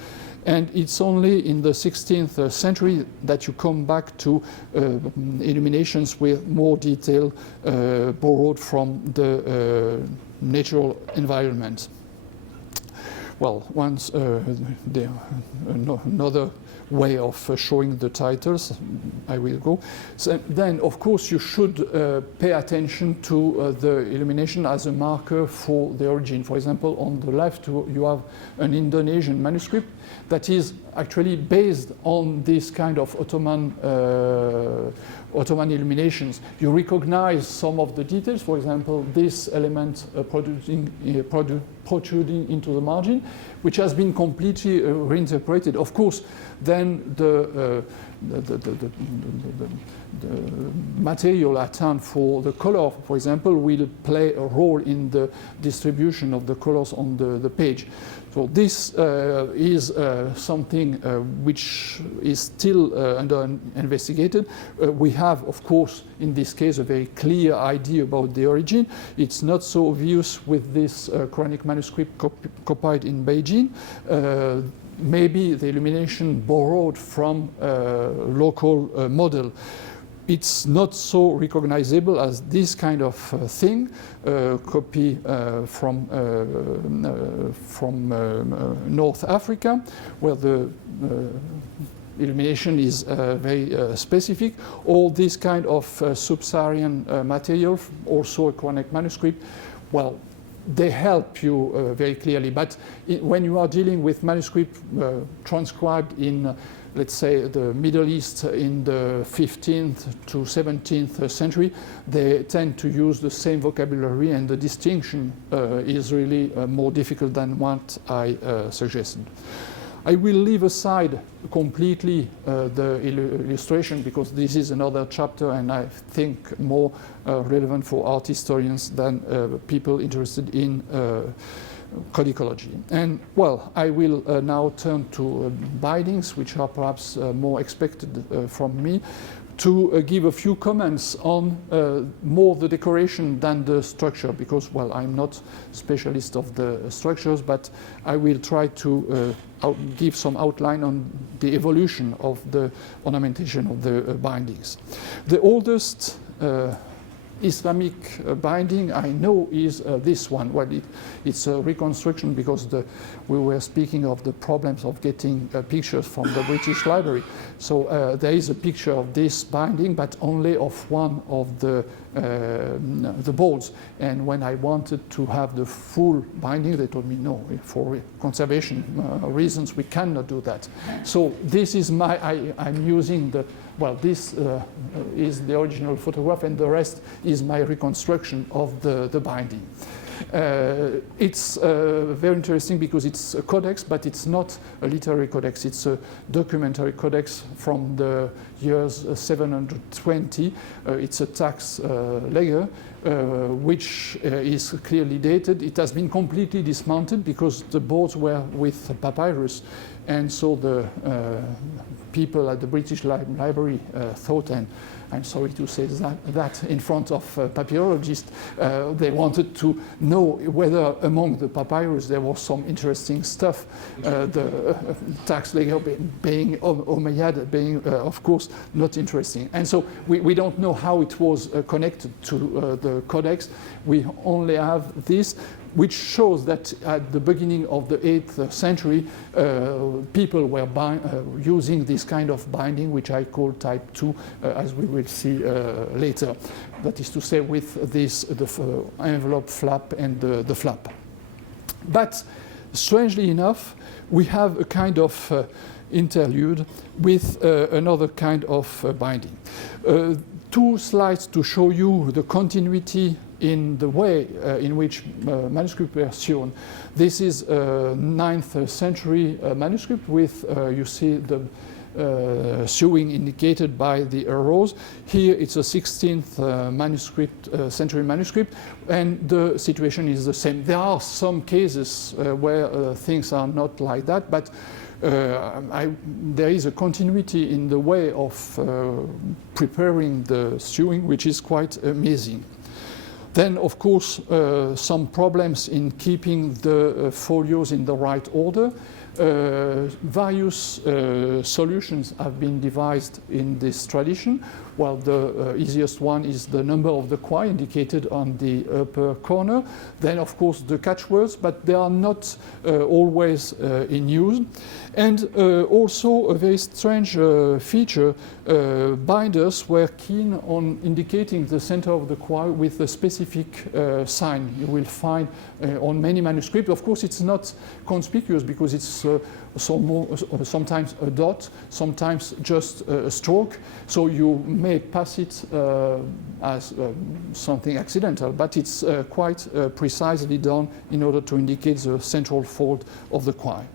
And it's only in the 16th century that you come back to illuminations with more detail borrowed from the natural environment. Well, once another way of showing the titles, I will go. So then, of course, you should pay attention to the illumination as a marker for the origin. For example, on the left, you have an Indonesian manuscript that is actually based on this kind of Ottoman Ottoman illuminations, you recognize some of the details. For example, this element protruding into the margin, which has been completely reinterpreted. Of course, then the material at hand for the color, for example, will play a role in the distribution of the colors on the page. So this is something which is still under investigated. We have, of course, in this case, a very clear idea about the origin. It's not so obvious with this Quranic manuscript copied in Beijing. Maybe the illumination borrowed from a local model. It's not so recognizable as this kind of thing, copy from North Africa, where the illumination is very specific, or this kind of sub-Saharan material, also a Quranic manuscript. Well, they help you very clearly, but when you are dealing with manuscript transcribed in let's say the Middle East in the 15th to 17th century, they tend to use the same vocabulary, and the distinction is really more difficult than what I suggested. I will leave aside completely the illustration, because this is another chapter, and I think more relevant for art historians than people interested in codicology. And well, I will now turn to bindings, which are perhaps more expected from me, to give a few comments on more the decoration than the structure, because, well, I'm not specialist of the structures, but I will try to give some outline on the evolution of the ornamentation of the bindings. The oldest Islamic binding I know is this one. Well, it's a reconstruction, because we were speaking of the problems of getting pictures from the British Library. So there is a picture of this binding, but only of one of the boards. And when I wanted to have the full binding, they told me no, for conservation reasons we cannot do that. So this is I'm using the, well, this is the original photograph, and the rest is my reconstruction of the binding. It's very interesting because it's a codex, but it's not a literary codex. It's a documentary codex from the years 720. It's a tax ledger, which is clearly dated. It has been completely dismounted because the boards were with papyrus. And so the people at the British Library thought, and I'm sorry to say that in front of papyrologists, they wanted to know whether among the papyrus there was some interesting stuff. The tax ledger being Umayyad being, of course, not interesting. And so we don't know how it was connected to the codex. We only have this, which shows that at the beginning of the 8th century, people were using this kind of binding, which I call type 2, as we will see later. That is to say, with this, the envelope flap and the flap. But strangely enough, we have a kind of interlude with another kind of binding. 2 slides to show you the continuity in the way in which manuscripts were sewn. This is a 9th century manuscript with, you see, the sewing indicated by the arrows. Here it's a 16th century manuscript, and the situation is the same. There are some cases where things are not like that, but there is a continuity in the way of preparing the sewing, which is quite amazing. Then, of course, some problems in keeping the folios in the right order. Various solutions have been devised in this tradition. Well, the easiest one is the number of the quire indicated on the upper corner. Then, of course, the catchwords, but they are not always in use. And also a very strange feature, binders were keen on indicating the center of the quire with a specific sign you will find on many manuscripts. Of course, it's not conspicuous because it's sometimes a dot, sometimes just a stroke. So you may pass it as something accidental, but it's quite precisely done in order to indicate the central fold of the quire.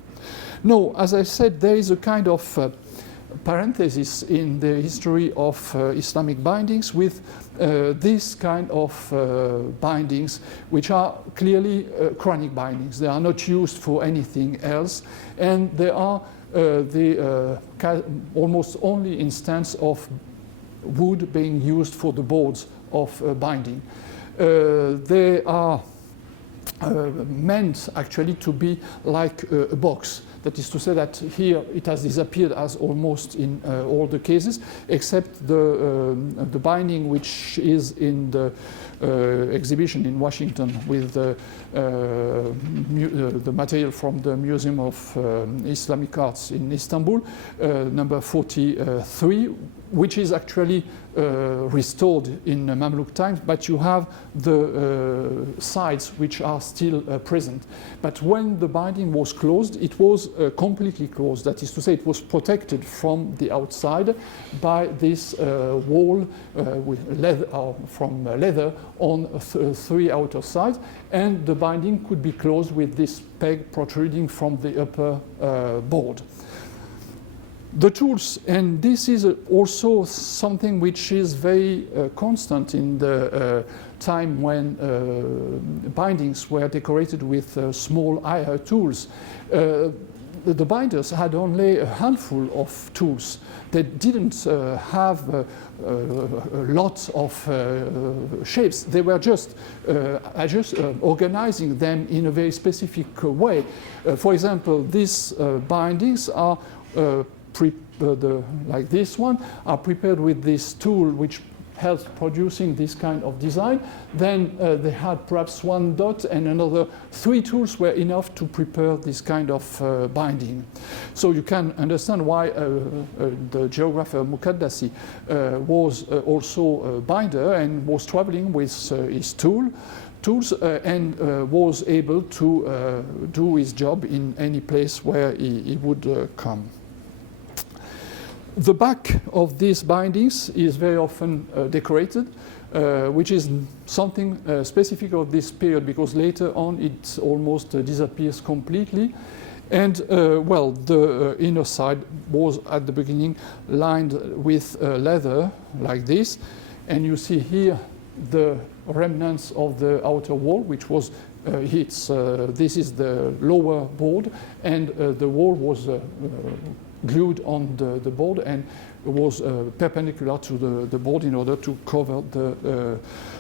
Now, as I said, there is a kind of parenthesis in the history of Islamic bindings with this kind of bindings, which are clearly Quranic bindings. They are not used for anything else, and they are the almost only instance of wood being used for the boards of binding. They are meant actually to be like a box. That is to say that here it has disappeared as almost in all the cases, except the binding which is in the exhibition in Washington with the material from the Museum of Islamic Arts in Istanbul, number 43, which is actually restored in Mamluk times, but you have the sides which are still present. But when the binding was closed, it was completely closed. That is to say, it was protected from the outside by this wall with leather, from leather on three outer sides, and the binding could be closed with this peg protruding from the upper board. The tools, and this is also something which is very constant in the time when bindings were decorated with small tools. The binders had only a handful of tools. They didn't have a lot of shapes. They were just organizing them in a very specific way. For example, these bindings are like this one, are prepared with this tool which helps producing this kind of design. Then they had perhaps one dot, and another three tools were enough to prepare this kind of binding. So you can understand why the geographer Muqaddasi was also a binder and was traveling with his tools and was able to do his job in any place where he would come. The back of these bindings is very often decorated, which is something specific of this period, because later on it almost disappears completely. And well, the inner side was at the beginning lined with leather like this, and you see here the remnants of the outer wall, which was this is the lower board, and the wall was glued on the board and was perpendicular to the board in order to cover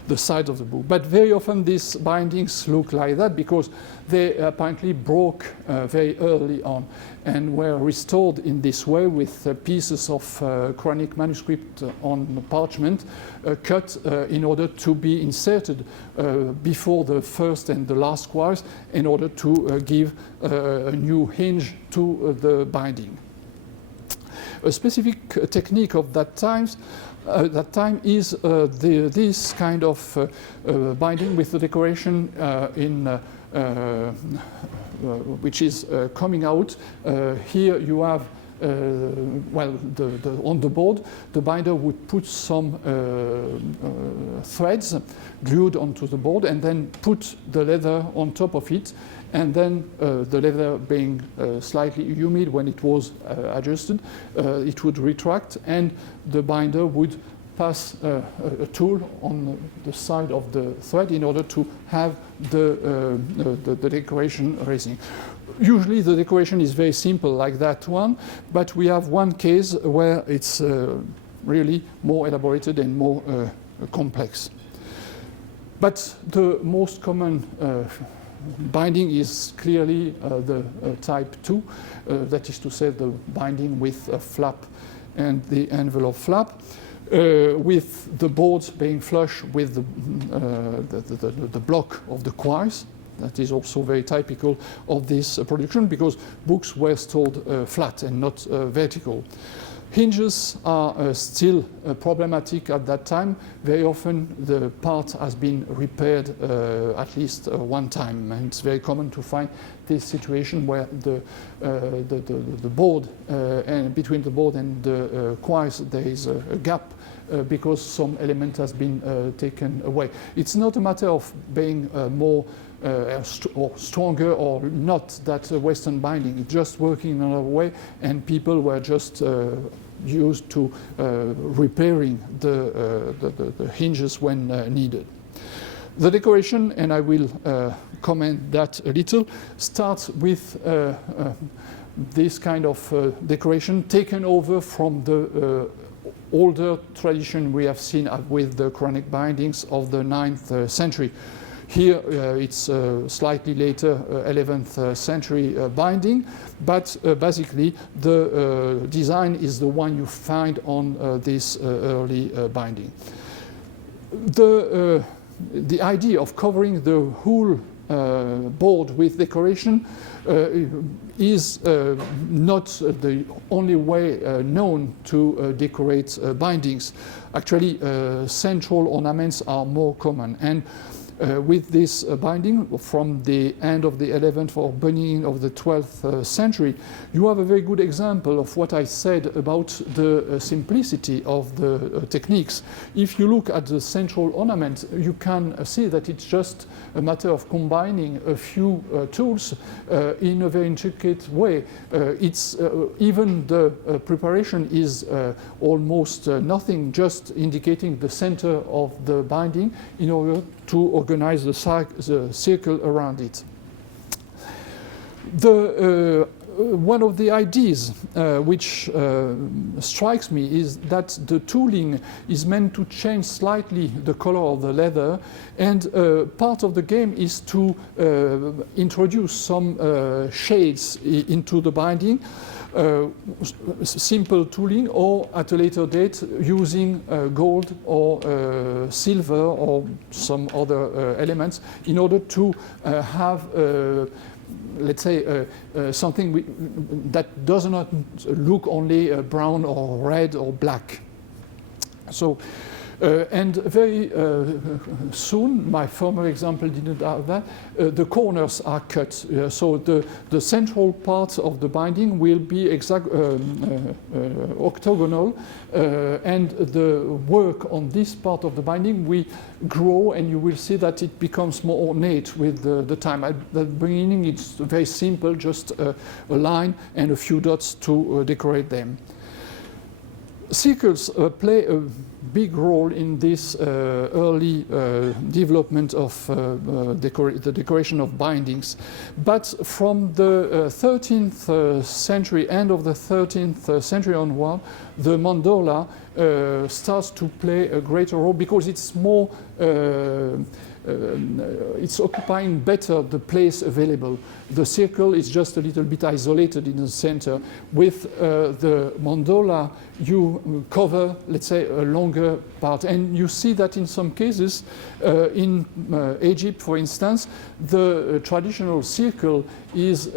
the side of the book. But very often these bindings look like that because they apparently broke very early on and were restored in this way with pieces of Quranic manuscript on parchment cut in order to be inserted before the first and the last quires in order to give a new hinge to the binding. A specific technique of that time is this kind of binding with the decoration which is coming out. Here you have on the board, the binder would put some threads glued onto the board and then put the leather on top of it, and then the leather being slightly humid when it was adjusted, it would retract, and the binder would pass a tool on the side of the thread in order to have the decoration raising. Usually the decoration is very simple like that one, but we have one case where it's really more elaborated and more complex. But the most common binding is clearly the type 2, that is to say the binding with a flap and the envelope flap, with the boards being flush with the block of the quires. That is also very typical of this production because books were stored flat and not vertical. Hinges are still problematic at that time. Very often the part has been repaired at least one time, and it's very common to find this situation where the board and between the board and the quoins there is a gap because some element has been taken away. It's not a matter of being more or stronger or not that Western binding. It's just working in another way, and people were just used to repairing the hinges when needed. The decoration, and I will comment that a little, starts with this kind of decoration taken over from the older tradition we have seen with the Quranic bindings of the 9th century. Here it's slightly later 11th century binding, but basically the design is the one you find on this early binding. The idea of covering the whole board with decoration is not the only way known to decorate bindings. Actually, central ornaments are more common, and with this binding from the end of the 11th or beginning of the 12th century, you have a very good example of what I said about the simplicity of the techniques. If you look at the central ornament, you can see that it's just a matter of combining a few tools in a very intricate way. Even the preparation is almost nothing, just indicating the center of the binding in order to organize the circle around it. One of the ideas which strikes me is that the tooling is meant to change slightly the color of the leather, and part of the game is to introduce some shades into the binding. Simple tooling, or at a later date using gold or silver or some other elements in order to have let's say something that does not look only brown or red or black. So and very soon, my former example didn't have that, the corners are cut. So the central part of the binding will be octagonal, and the work on this part of the binding will grow, and you will see that it becomes more ornate with the time. At the beginning, it's very simple, just a line and a few dots to decorate them. Circles play a big role in this early development of the decoration of bindings. But from the 13th century, end of the 13th century onward, the mandala starts to play a greater role because it's more it's occupying better the place available. The circle is just a little bit isolated in the center. With the mandala, you cover, let's say, a longer part. And you see that in some cases, in Egypt, for instance, the traditional circle is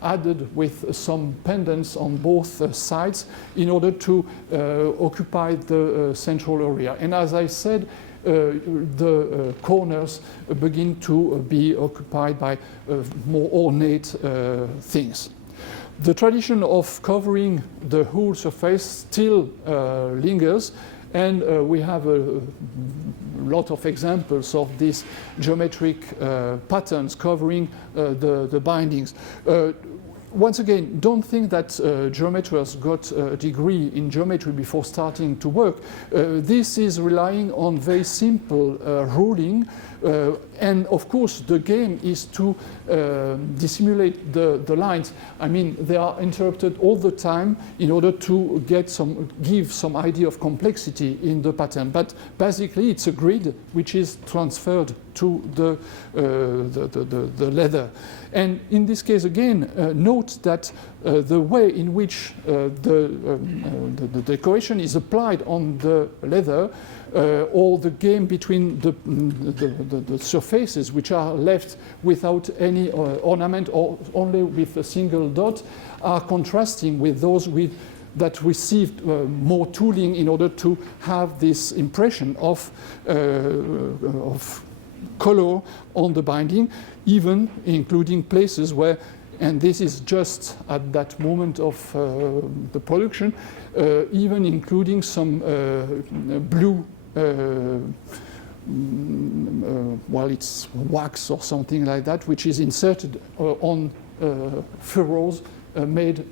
added with some pendants on both sides in order to occupy the central area. And as I said, the corners begin to be occupied by more ornate things. The tradition of covering the whole surface still lingers, and we have a lot of examples of these geometric patterns covering the bindings. Once again, don't think that geometers got a degree in geometry before starting to work. This is relying on very simple ruling, and of course the game is to dissimulate the lines. I mean, they are interrupted all the time in order to give some idea of complexity in the pattern. But basically, it's a grid which is transferred to the leather. And in this case, again, note that the way in which the decoration is applied on the leather, or the game between the surfaces which are left without any ornament or only with a single dot, are contrasting with those with that received more tooling in order to have this impression of color on the binding, even including places where, and this is just at that moment of the production, even including some blue, well, it's wax or something like that, which is inserted on furrows made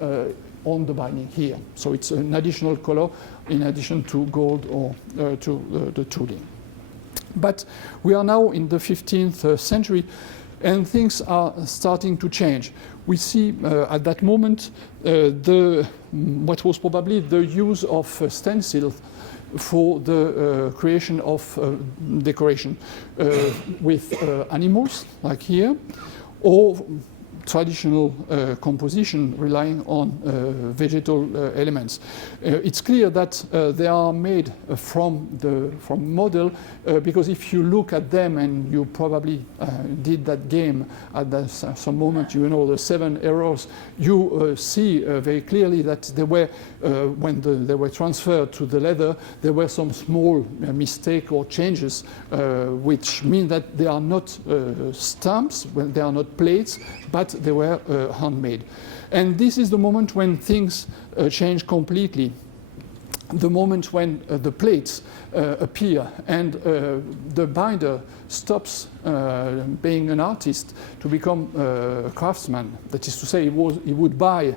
on the binding here. So it's an additional color in addition to gold or to the tooling. But we are now in the 15th century, and things are starting to change. We see at that moment what was probably the use of stencil for the creation of decoration with animals, like here, or traditional composition relying on vegetal elements. It's clear that they are made from model because if you look at them, and you probably did that game at some moment, you know, the 7 errors, you see very clearly that they were, when they were transferred to the leather, there were some small mistake or changes, which mean that they are not stamps, when they are not plates, but they were handmade. And this is the moment when things change completely. The moment when the plates appear and the binder stops being an artist to become a craftsman. That is to say, he would buy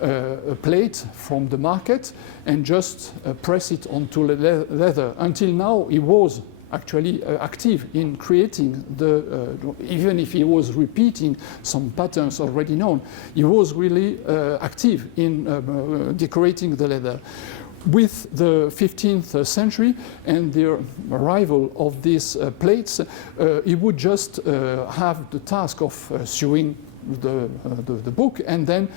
a plate from the market and just press it onto leather. Until now, he was actually active in creating even if he was repeating some patterns already known, he was really active in decorating the leather. With the 15th century and the arrival of these plates, he would just have the task of sewing the book and then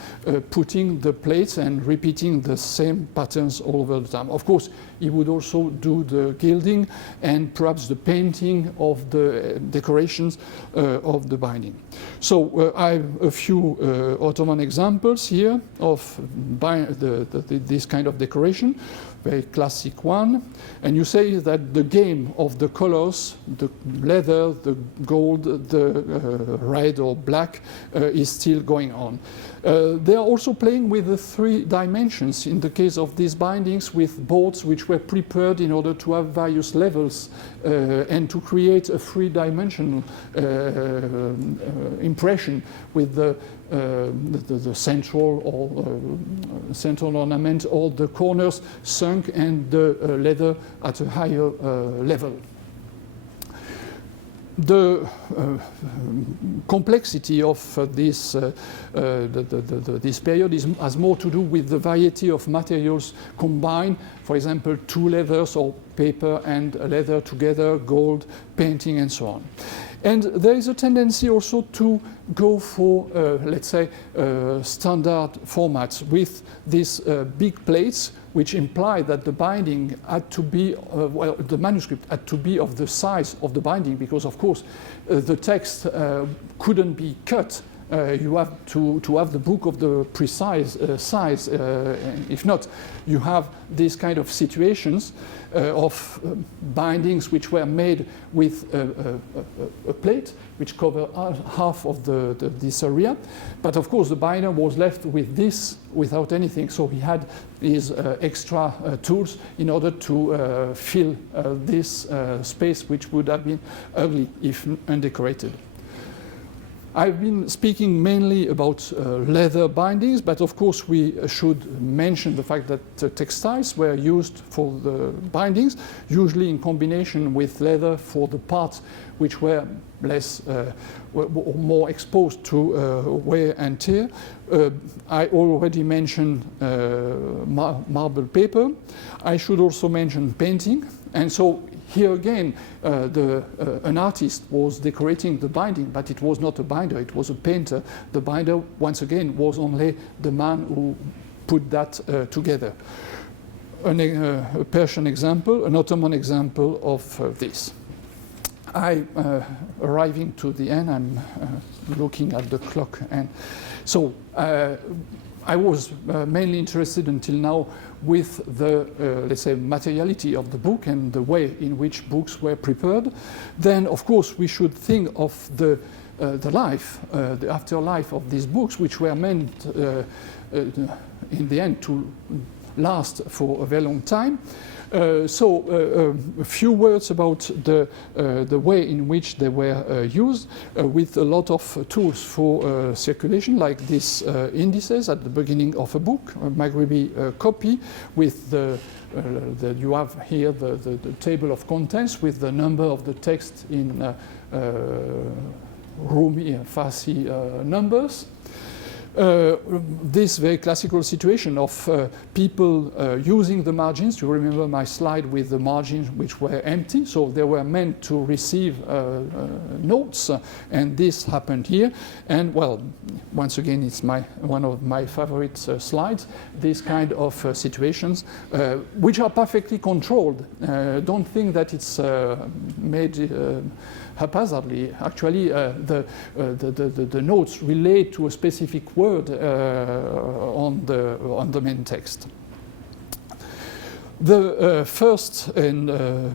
putting the plates and repeating the same patterns all over the time. Of course, he would also do the gilding and perhaps the painting of the decorations of the binding. So I have a few Ottoman examples here of this kind of decoration, very classic one. And you say that the game of the colors, the leather, the gold, the red or black, is still going on. They are also playing with the 3 dimensions in the case of these bindings with boards which were prepared in order to have various levels and to create a 3-dimensional impression with the central or central ornament or the corners sunk and the leather at a higher level. The complexity of this period has more to do with the variety of materials combined. For example, 2 leathers or paper and leather together, gold, painting, and so on. And there is a tendency also to go for, let's say, standard formats with these big plates, which imply that the binding had to be, well, the manuscript had to be of the size of the binding, because, of course, the text couldn't be cut. You have to have the book of the precise size. If not, you have these kind of situations of bindings which were made with a plate which cover half of this area. But of course, the binder was left with this without anything. So he had these extra tools in order to fill this space, which would have been ugly if undecorated. I've been speaking mainly about leather bindings, but of course we should mention the fact that textiles were used for the bindings, usually in combination with leather for the parts which were less or more exposed to wear and tear. I already mentioned marble paper. I should also mention painting, and so here again, an artist was decorating the binding, but it was not a binder, it was a painter. The binder, once again, was only the man who put that together. A Persian example, an Ottoman example of this. Arriving to the end, I'm looking at the clock, and so I was mainly interested until now with the, let's say, materiality of the book and the way in which books were prepared. Then, of course, we should think of the life, the afterlife of these books, which were meant in the end to last for a very long time. So a few words about the way in which they were used, with a lot of tools for circulation, like these indices at the beginning of a book, a Maghrebi copy, with you have here the table of contents with the number of the text in Rumi and Farsi numbers. This very classical situation of people using the margins. You remember my slide with the margins which were empty, so they were meant to receive notes, and this happened here. And well, once again, it's one of my favorite slides. These kind of situations, which are perfectly controlled. Don't think that it's made haphazardly. Actually, the notes relate to a specific word on the main text. The first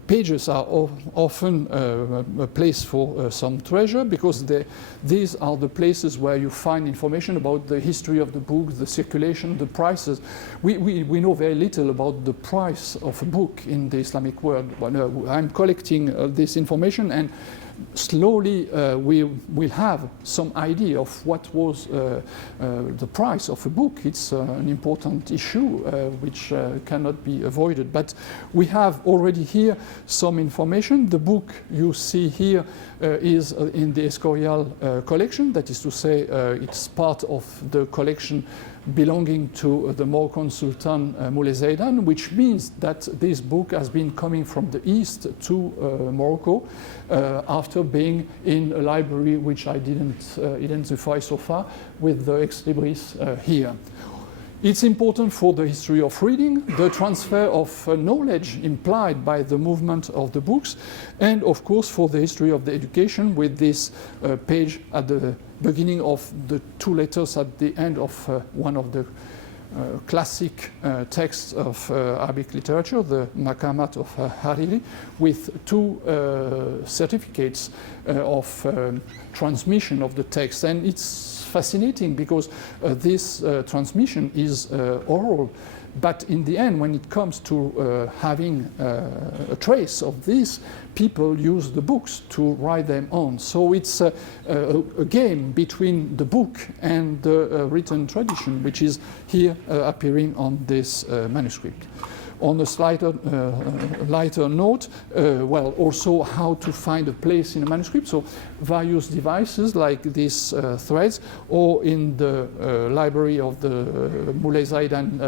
pages are often a place for some treasure, because these are the places where you find information about the history of the book, the circulation, the prices. We know very little about the price of a book in the Islamic world. I'm collecting this information, and slowly we will have some idea of what was the price of a book. It's an important issue which cannot be avoided. But we have already here some information. The book you see here is in the Escorial collection. That is to say, it's part of the collection belonging to the Moroccan Sultan Moulay Zaidan, which means that this book has been coming from the east to Morocco after being in a library which I didn't identify so far with the Ex Libris here. It's important for the history of reading, the transfer of knowledge implied by the movement of the books, and of course for the history of the education, with this page at the beginning of the two letters at the end of one of the classic texts of Arabic literature, the Maqamat of Hariri, with two certificates of transmission of the text. And it's fascinating because this transmission is oral, but in the end, when it comes to having a trace of this, people use the books to write them on. So it's a game between the book and the written tradition, which is here appearing on this manuscript. On a slighter, lighter note, well, also how to find a place in a manuscript. So various devices like these threads, or in the library of the Moulay Zaidan,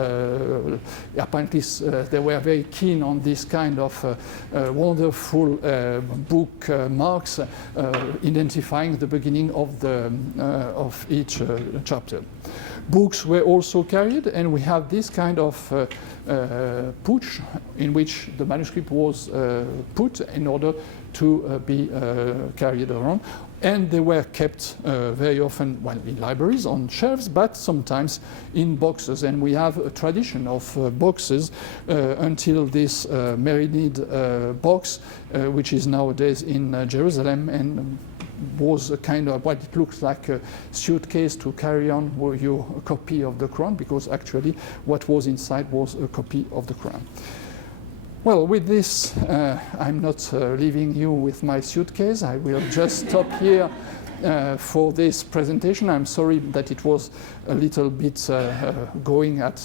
apparently they were very keen on this kind of wonderful book marks, identifying the beginning of each chapter. Books were also carried, and we have this kind of pouch in which the manuscript was put in order to be carried around. And they were kept very often, well, in libraries, on shelves, but sometimes in boxes. And we have a tradition of boxes until this Meridid box, which is nowadays in Jerusalem, and was a kind of what it looks like a suitcase to carry on with your copy of the Quran, because actually what was inside was a copy of the Quran. Well, with this, I'm not leaving you with my suitcase. I will just stop here for this presentation. I'm sorry that it was a little bit going at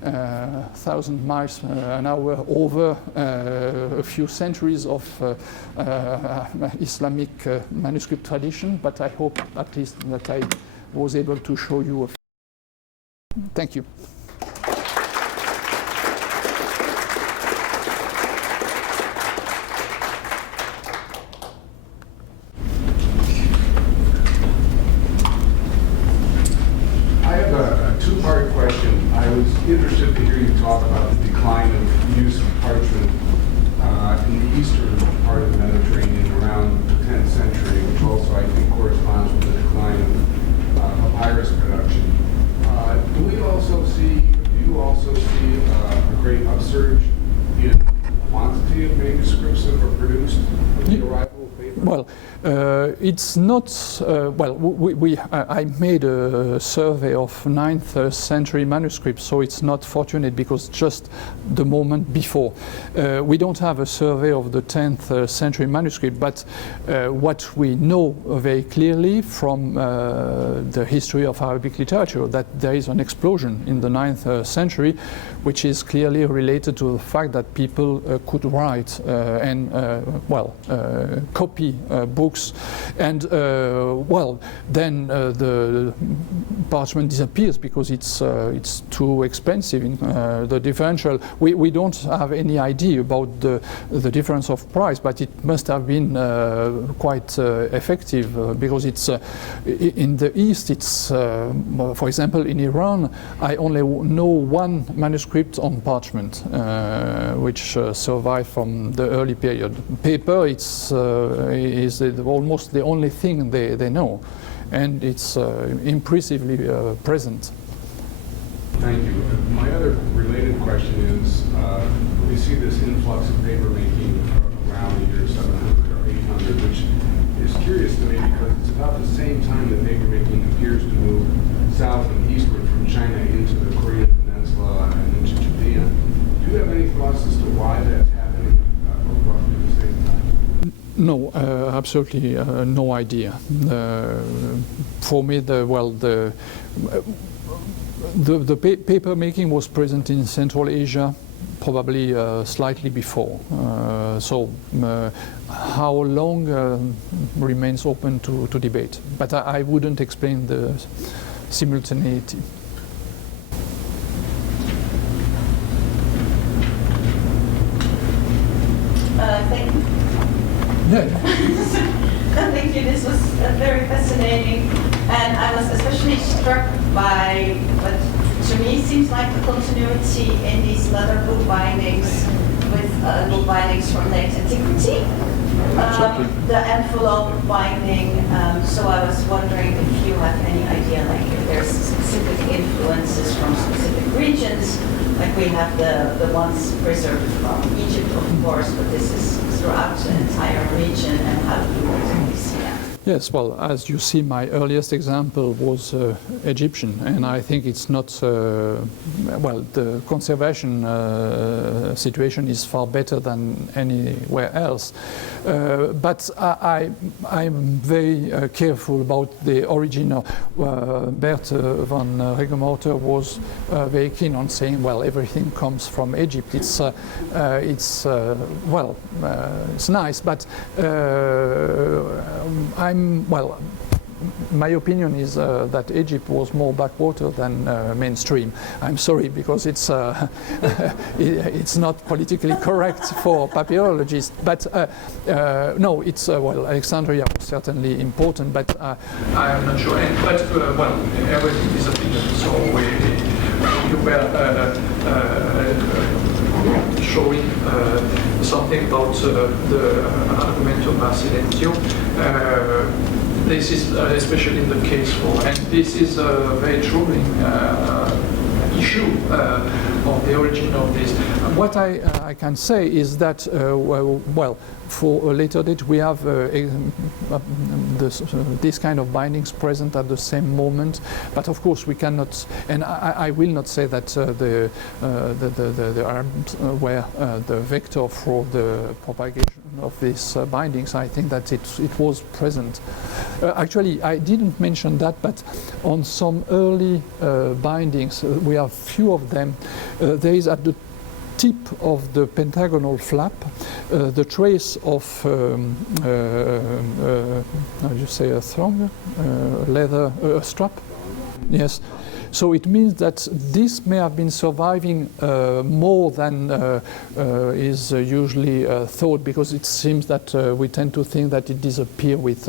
1,000 miles an hour over a few centuries of Islamic manuscript tradition, but I hope at least that I was able to show you. Thank you. Interested to hear you talk about the decline of use of parchment in the eastern part of the Mediterranean around the 10th century, which also I think corresponds with the decline of papyrus production. Do we also also see a great upsurge in quantity of manuscripts that were produced with the arrival of paper? Well, it's not, I made a survey of 9th century manuscripts, so it's not fortunate because just the moment before. We don't have a survey of the 10th century manuscript, but what we know very clearly from the history of Arabic literature, that there is an explosion in the 9th century, which is clearly related to the fact that people could write and copy books, and then the parchment disappears because it's too expensive. The differential, we don't have any idea about the difference of price, but it must have been quite effective because it's in the East. It's for example in Iran, I only know one manuscript on parchment which survived from the early period. Paper, is almost the only thing they know, and it's impressively present. Thank you. My other related question is, we see this influx of paper making around the year 700 or 800, which is curious to me because it's about the same time that paper making appears to move south and eastward from China into the Korean Peninsula and into Japan. Do you have any thoughts as to why that's happening roughly at the same time? No, absolutely no idea. For me, the paper making was present in Central Asia probably slightly before. How long remains open to debate. But I wouldn't explain the simultaneity. Thank you. Yeah. Thank you. This was very fascinating, and I was especially struck by what to me seems like a continuity in these leather book bindings with book bindings from late antiquity. The envelope binding. So I was wondering if you have any idea, like if there's specific influences from specific regions. Like we have the ones preserved from Egypt, of course, but this is throughout the entire region, and how do you exactly see that? Yes, well, as you see, my earliest example was Egyptian, and I think it's not, the conservation situation is far better than anywhere else. But I'm very careful about the origin of Bert van Regemorter was very keen on saying, well, everything comes from Egypt. It's nice, but my opinion is that Egypt was more backwater than mainstream. I'm sorry, because it's it's not politically correct for papyrologists. But no, it's Alexandria was certainly important, but I'm not sure. But everything is opinion. So you were showing something about the argumentum a silentio. This is especially in the case for, and this is a very troubling issue of the origin of this. What I can say is that, for a later date, we have this kind of bindings present at the same moment. But of course, we cannot, and I will not say that the Arabs were the vector for the propagation of these bindings. I think that it was present. Actually, I didn't mention that, but on some early bindings, we have few of them. There is at the tip of the pentagonal flap the trace of how do you say, a thong, leather strap. Yes. So it means that this may have been surviving more than is usually thought, because it seems that we tend to think that it disappeared with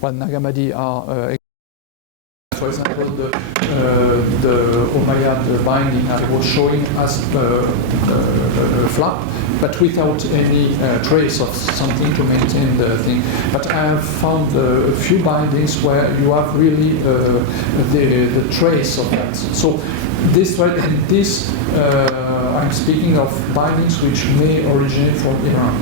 what Nagamadi are. For example, the Umayyad binding I was showing as a flap, but without any trace of something to maintain the thing. But I have found a few bindings where you have really the trace of that. So this thread and this, I'm speaking of bindings which may originate from Iran.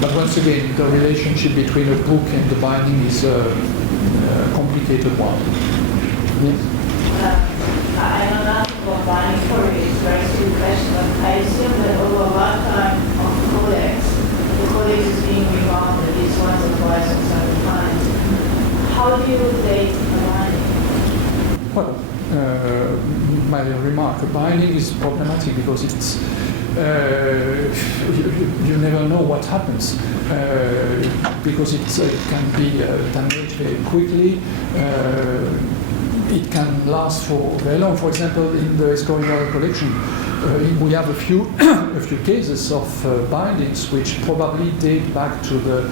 But once again, the relationship between a book and the binding is a complicated one. Yes? I don't know about binding theory, it's a very stupid question, but I assume that over a lifetime of codex, the codex is being rewound at least once or twice or several times. How do you date a binding? Well, my remark, a binding is problematic because it's you never know what happens because it can be damaged very quickly. It can last for very long. For example, in the historical collection, we have a few cases of bindings which probably date back to the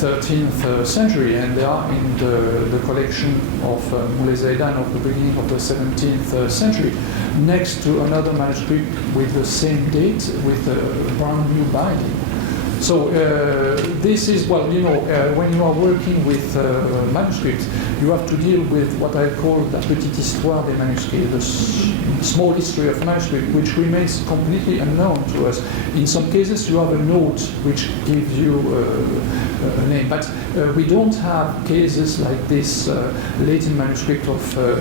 13th century, and they are in the collection of Moulay Zaidan of the beginning of the 17th century, next to another manuscript with the same date with a brand new binding. So this is, well, you know, when you are working with manuscripts, you have to deal with what I call la petite histoire des manuscrits, the small history of manuscript, which remains completely unknown to us. In some cases, you have a note which gives you a name, but we don't have cases like this Latin manuscript of the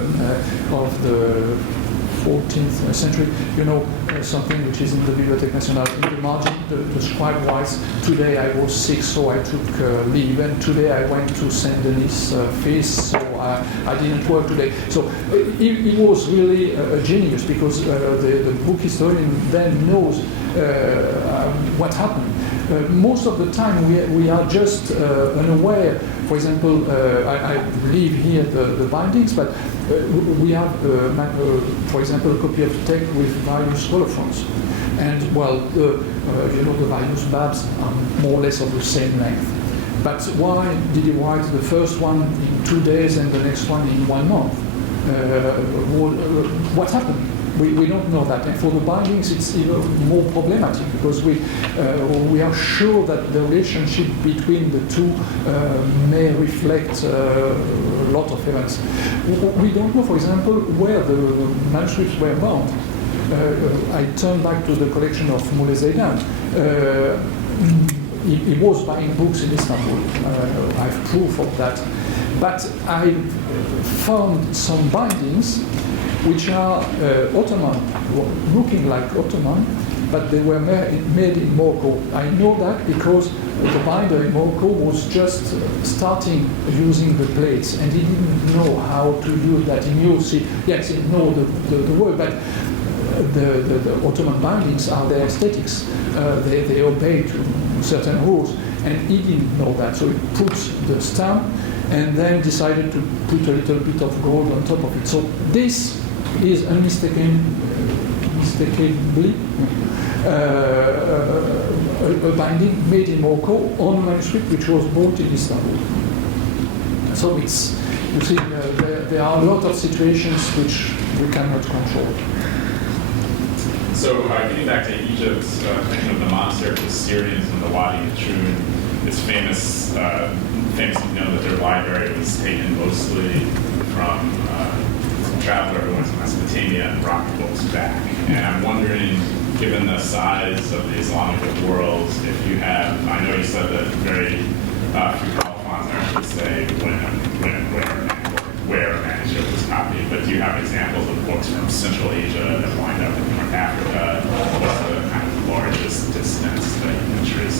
14th century, you know, something which is in the Bibliothèque Nationale. In the margin, the scribe writes, today I was sick, so I took leave, and today I went to Saint Denis feast, so I didn't work today. So he was really a genius, because the book historian then knows what happened. Most of the time we are just unaware. For example, I leave here the bindings, but we have, for example, a copy of the text with various colophons. And, well, you know, the various babs are more or less of the same length. But why did he write the first one in 2 days and the next one in 1 month? What happened? We don't know that, and for the bindings it's even more problematic, because we are sure that the relationship between the two may reflect a lot of events. We don't know, for example, where the manuscripts were bound. I turn back to the collection of Moulay Zaidan. He was buying books in Istanbul. I have proof of that. But I found some bindings which are Ottoman, looking like Ottoman, but they were made in Morocco. I know that because the binder in Morocco was just starting using the plates, and he didn't know how to use that. He knew, yes, he knew the word, but the Ottoman bindings are their aesthetics. They obey to certain rules, and he didn't know that, so he put the stamp and then decided to put a little bit of gold on top of it. So this is unmistakably a binding made in Morocco on a manuscript which was bought in Istanbul. So it's, you see, there are a lot of situations which we cannot control. So getting back to Egypt, thinking of the monastery of the Syrians and the Wadi Natrun, it's famous, you know, that their library was taken mostly from traveler who went to Mesopotamia and brought books back. And I'm wondering, given the size of the Islamic world, if you have, I know you said that very few colophons actually say where a manuscript was copied, but do you have examples of books from Central Asia that wind up in North Africa? What's the kind of largest distance that you can trace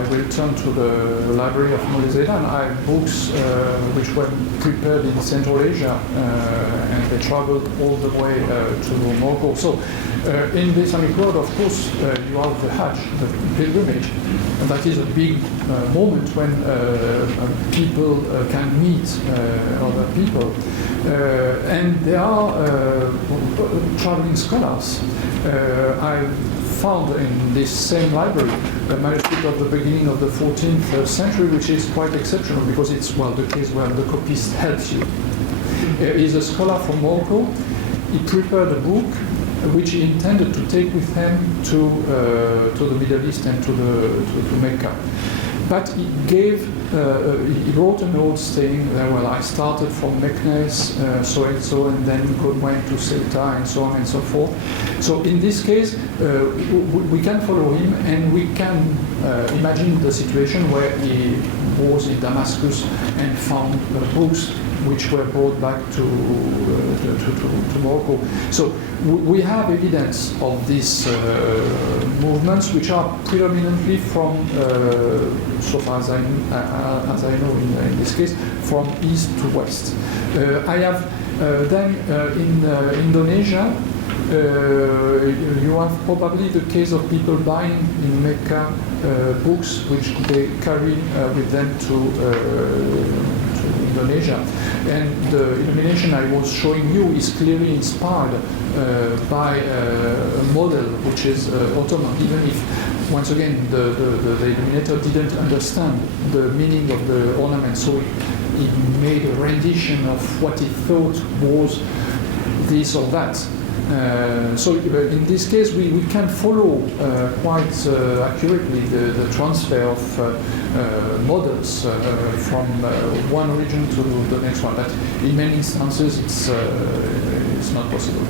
I will turn to the library of Moulay Zaidan. I have books which were prepared in Central Asia, and they traveled all the way to Morocco. So in the Islamic world, of course, you have the Hajj, the pilgrimage, and that is a big moment when people can meet other people. And there are traveling scholars. I found in this same library a manuscript of the beginning of the 14th century, which is quite exceptional because it's, well, the case where the copyist helps you. He's a scholar from Morocco. He prepared a book which he intended to take with him to the Middle East and to Mecca. But he wrote a note saying, well, I started from Meknes, so and so, and then went to Ceuta, and so on and so forth. So in this case, we can follow him, and we can imagine the situation where he was in Damascus and found books which were brought back to Morocco. So we have evidence of these movements, which are predominantly from, so far as I know in this case, from east to west. I have then in Indonesia, you have probably the case of people buying in Mecca books which they carry with them to Indonesia. And the illumination I was showing you is clearly inspired by a model which is Ottoman, even if, once again, the illuminator didn't understand the meaning of the ornament, so he made a rendition of what he thought was this or that. So in this case, we can follow quite accurately the transfer of models from one region to the next one. But in many instances, it's not possible.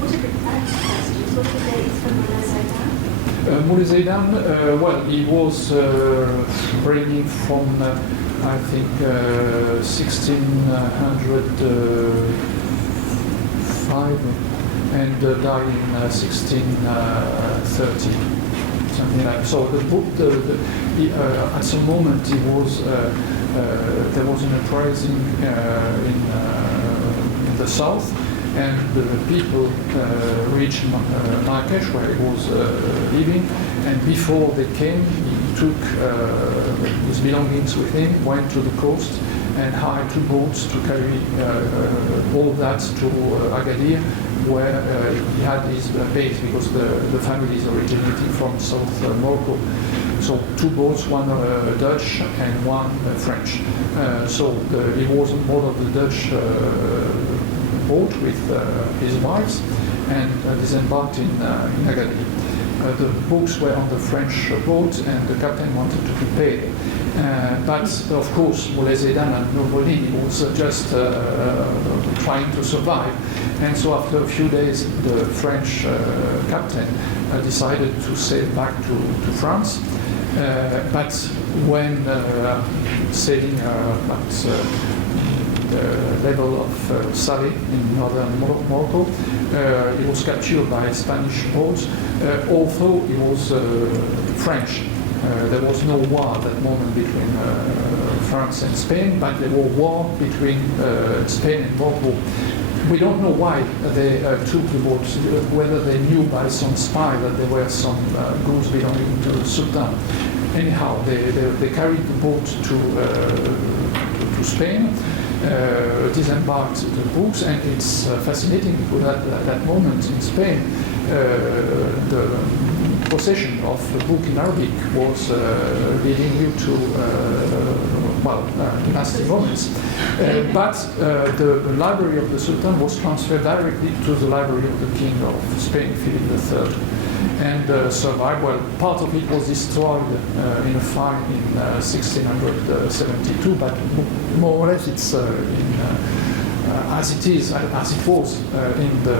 What are the questions? What are the dates for Moulay Zaidan, well, he was reigning from, I think, 1605 and died in 1630, something like that. So the book, at some moment, he was there was an uprising in the south, and the people reached Marrakesh, where he was living, and before they came, he took his belongings with him, went to the coast, and hired 2 boats to carry all that to Agadir, where he had his base, because the family is originating from South Morocco. So 2 boats, one Dutch and one French. So he was on board of the Dutch boat with his wives and disembarked in Agadir. The books were on the French boat, and the captain wanted to be paid. But of course, Moulay Zaidan had no money. He was just trying to survive. And so after a few days, the French captain decided to sail back to France. But when sailing at the level of Salé in northern Morocco, he was captured by Spanish boats, although he was French. There was no war at that moment between France and Spain, but there was war between Spain and Morocco. We don't know why they took the boats, whether they knew by some spy that there were some goods belonging to the Sultan. Anyhow, they carried the boat to Spain, disembarked the books, and it's fascinating because at that moment in Spain, the possession of a book in Arabic was leading you to nasty moments. But the library of the Sultan was transferred directly to the library of the King of Spain, Philip III, and survived. Well, part of it was destroyed in a fire in 1672, but more or less it's as it was in the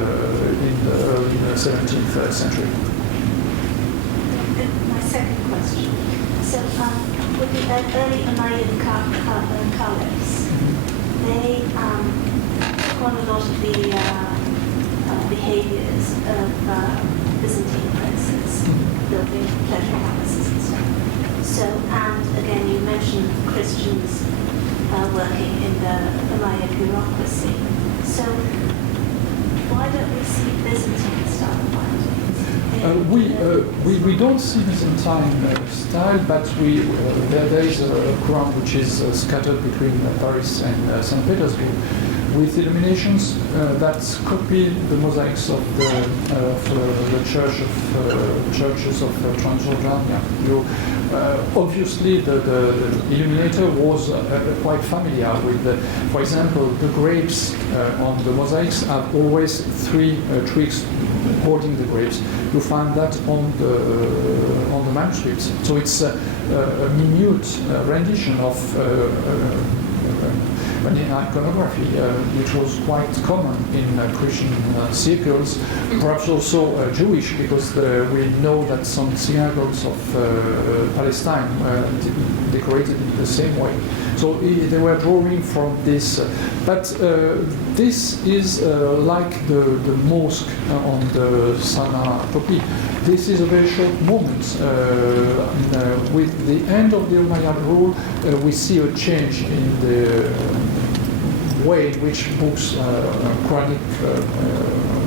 early 17th century. My second question. So, with the early Umayyad caliphs, they took on a lot of the behaviors of Byzantine princes, building pleasure palaces and stuff. So, and again, you mentioned Christians working in the Umayyad bureaucracy. So, why don't we see Byzantine style bindings? We don't see Byzantine style, but there is a ground which is scattered between Paris and St. Petersburg, with illuminations that copy the mosaics of the churches of Transjordania. Obviously, the illuminator was quite familiar with, for example, the grapes on the mosaics have always three twigs holding the grapes. You find that on the manuscripts. So it's a minute rendition of iconography, which was quite common in Christian circles, perhaps also Jewish, because we know that some synagogues of Palestine decorated in the same way. So they were drawing from this. But this is like the mosque on the Sana copy. This is a very short moment. With the end of the Umayyad rule, we see a change in the way in which books, Quranic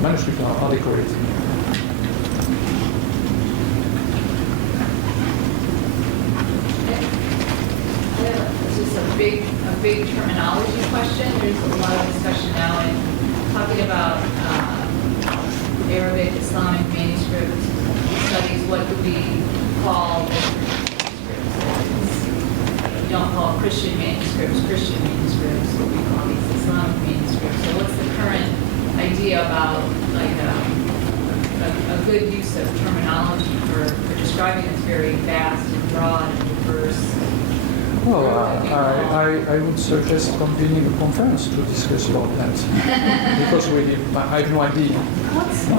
manuscripts are decorated. A big terminology question. There's a lot of discussion now in talking about Arabic, Islamic manuscript studies. What do we call manuscripts? We don't call Christian manuscripts manuscripts. What we call these Islamic manuscripts. So what's the current idea about like a good use of terminology for describing this very vast and broad and diverse? Well, I would suggest convening a conference to discuss about that. Because I have no idea.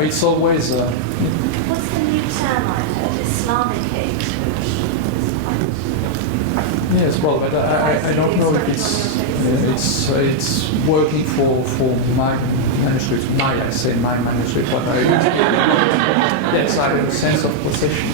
It's always... What's the new term I heard? Islamicate, which is quite... Yes, well, but I don't know if it's working for my manuscript. I say my manuscript, but yes, I have a sense of possession.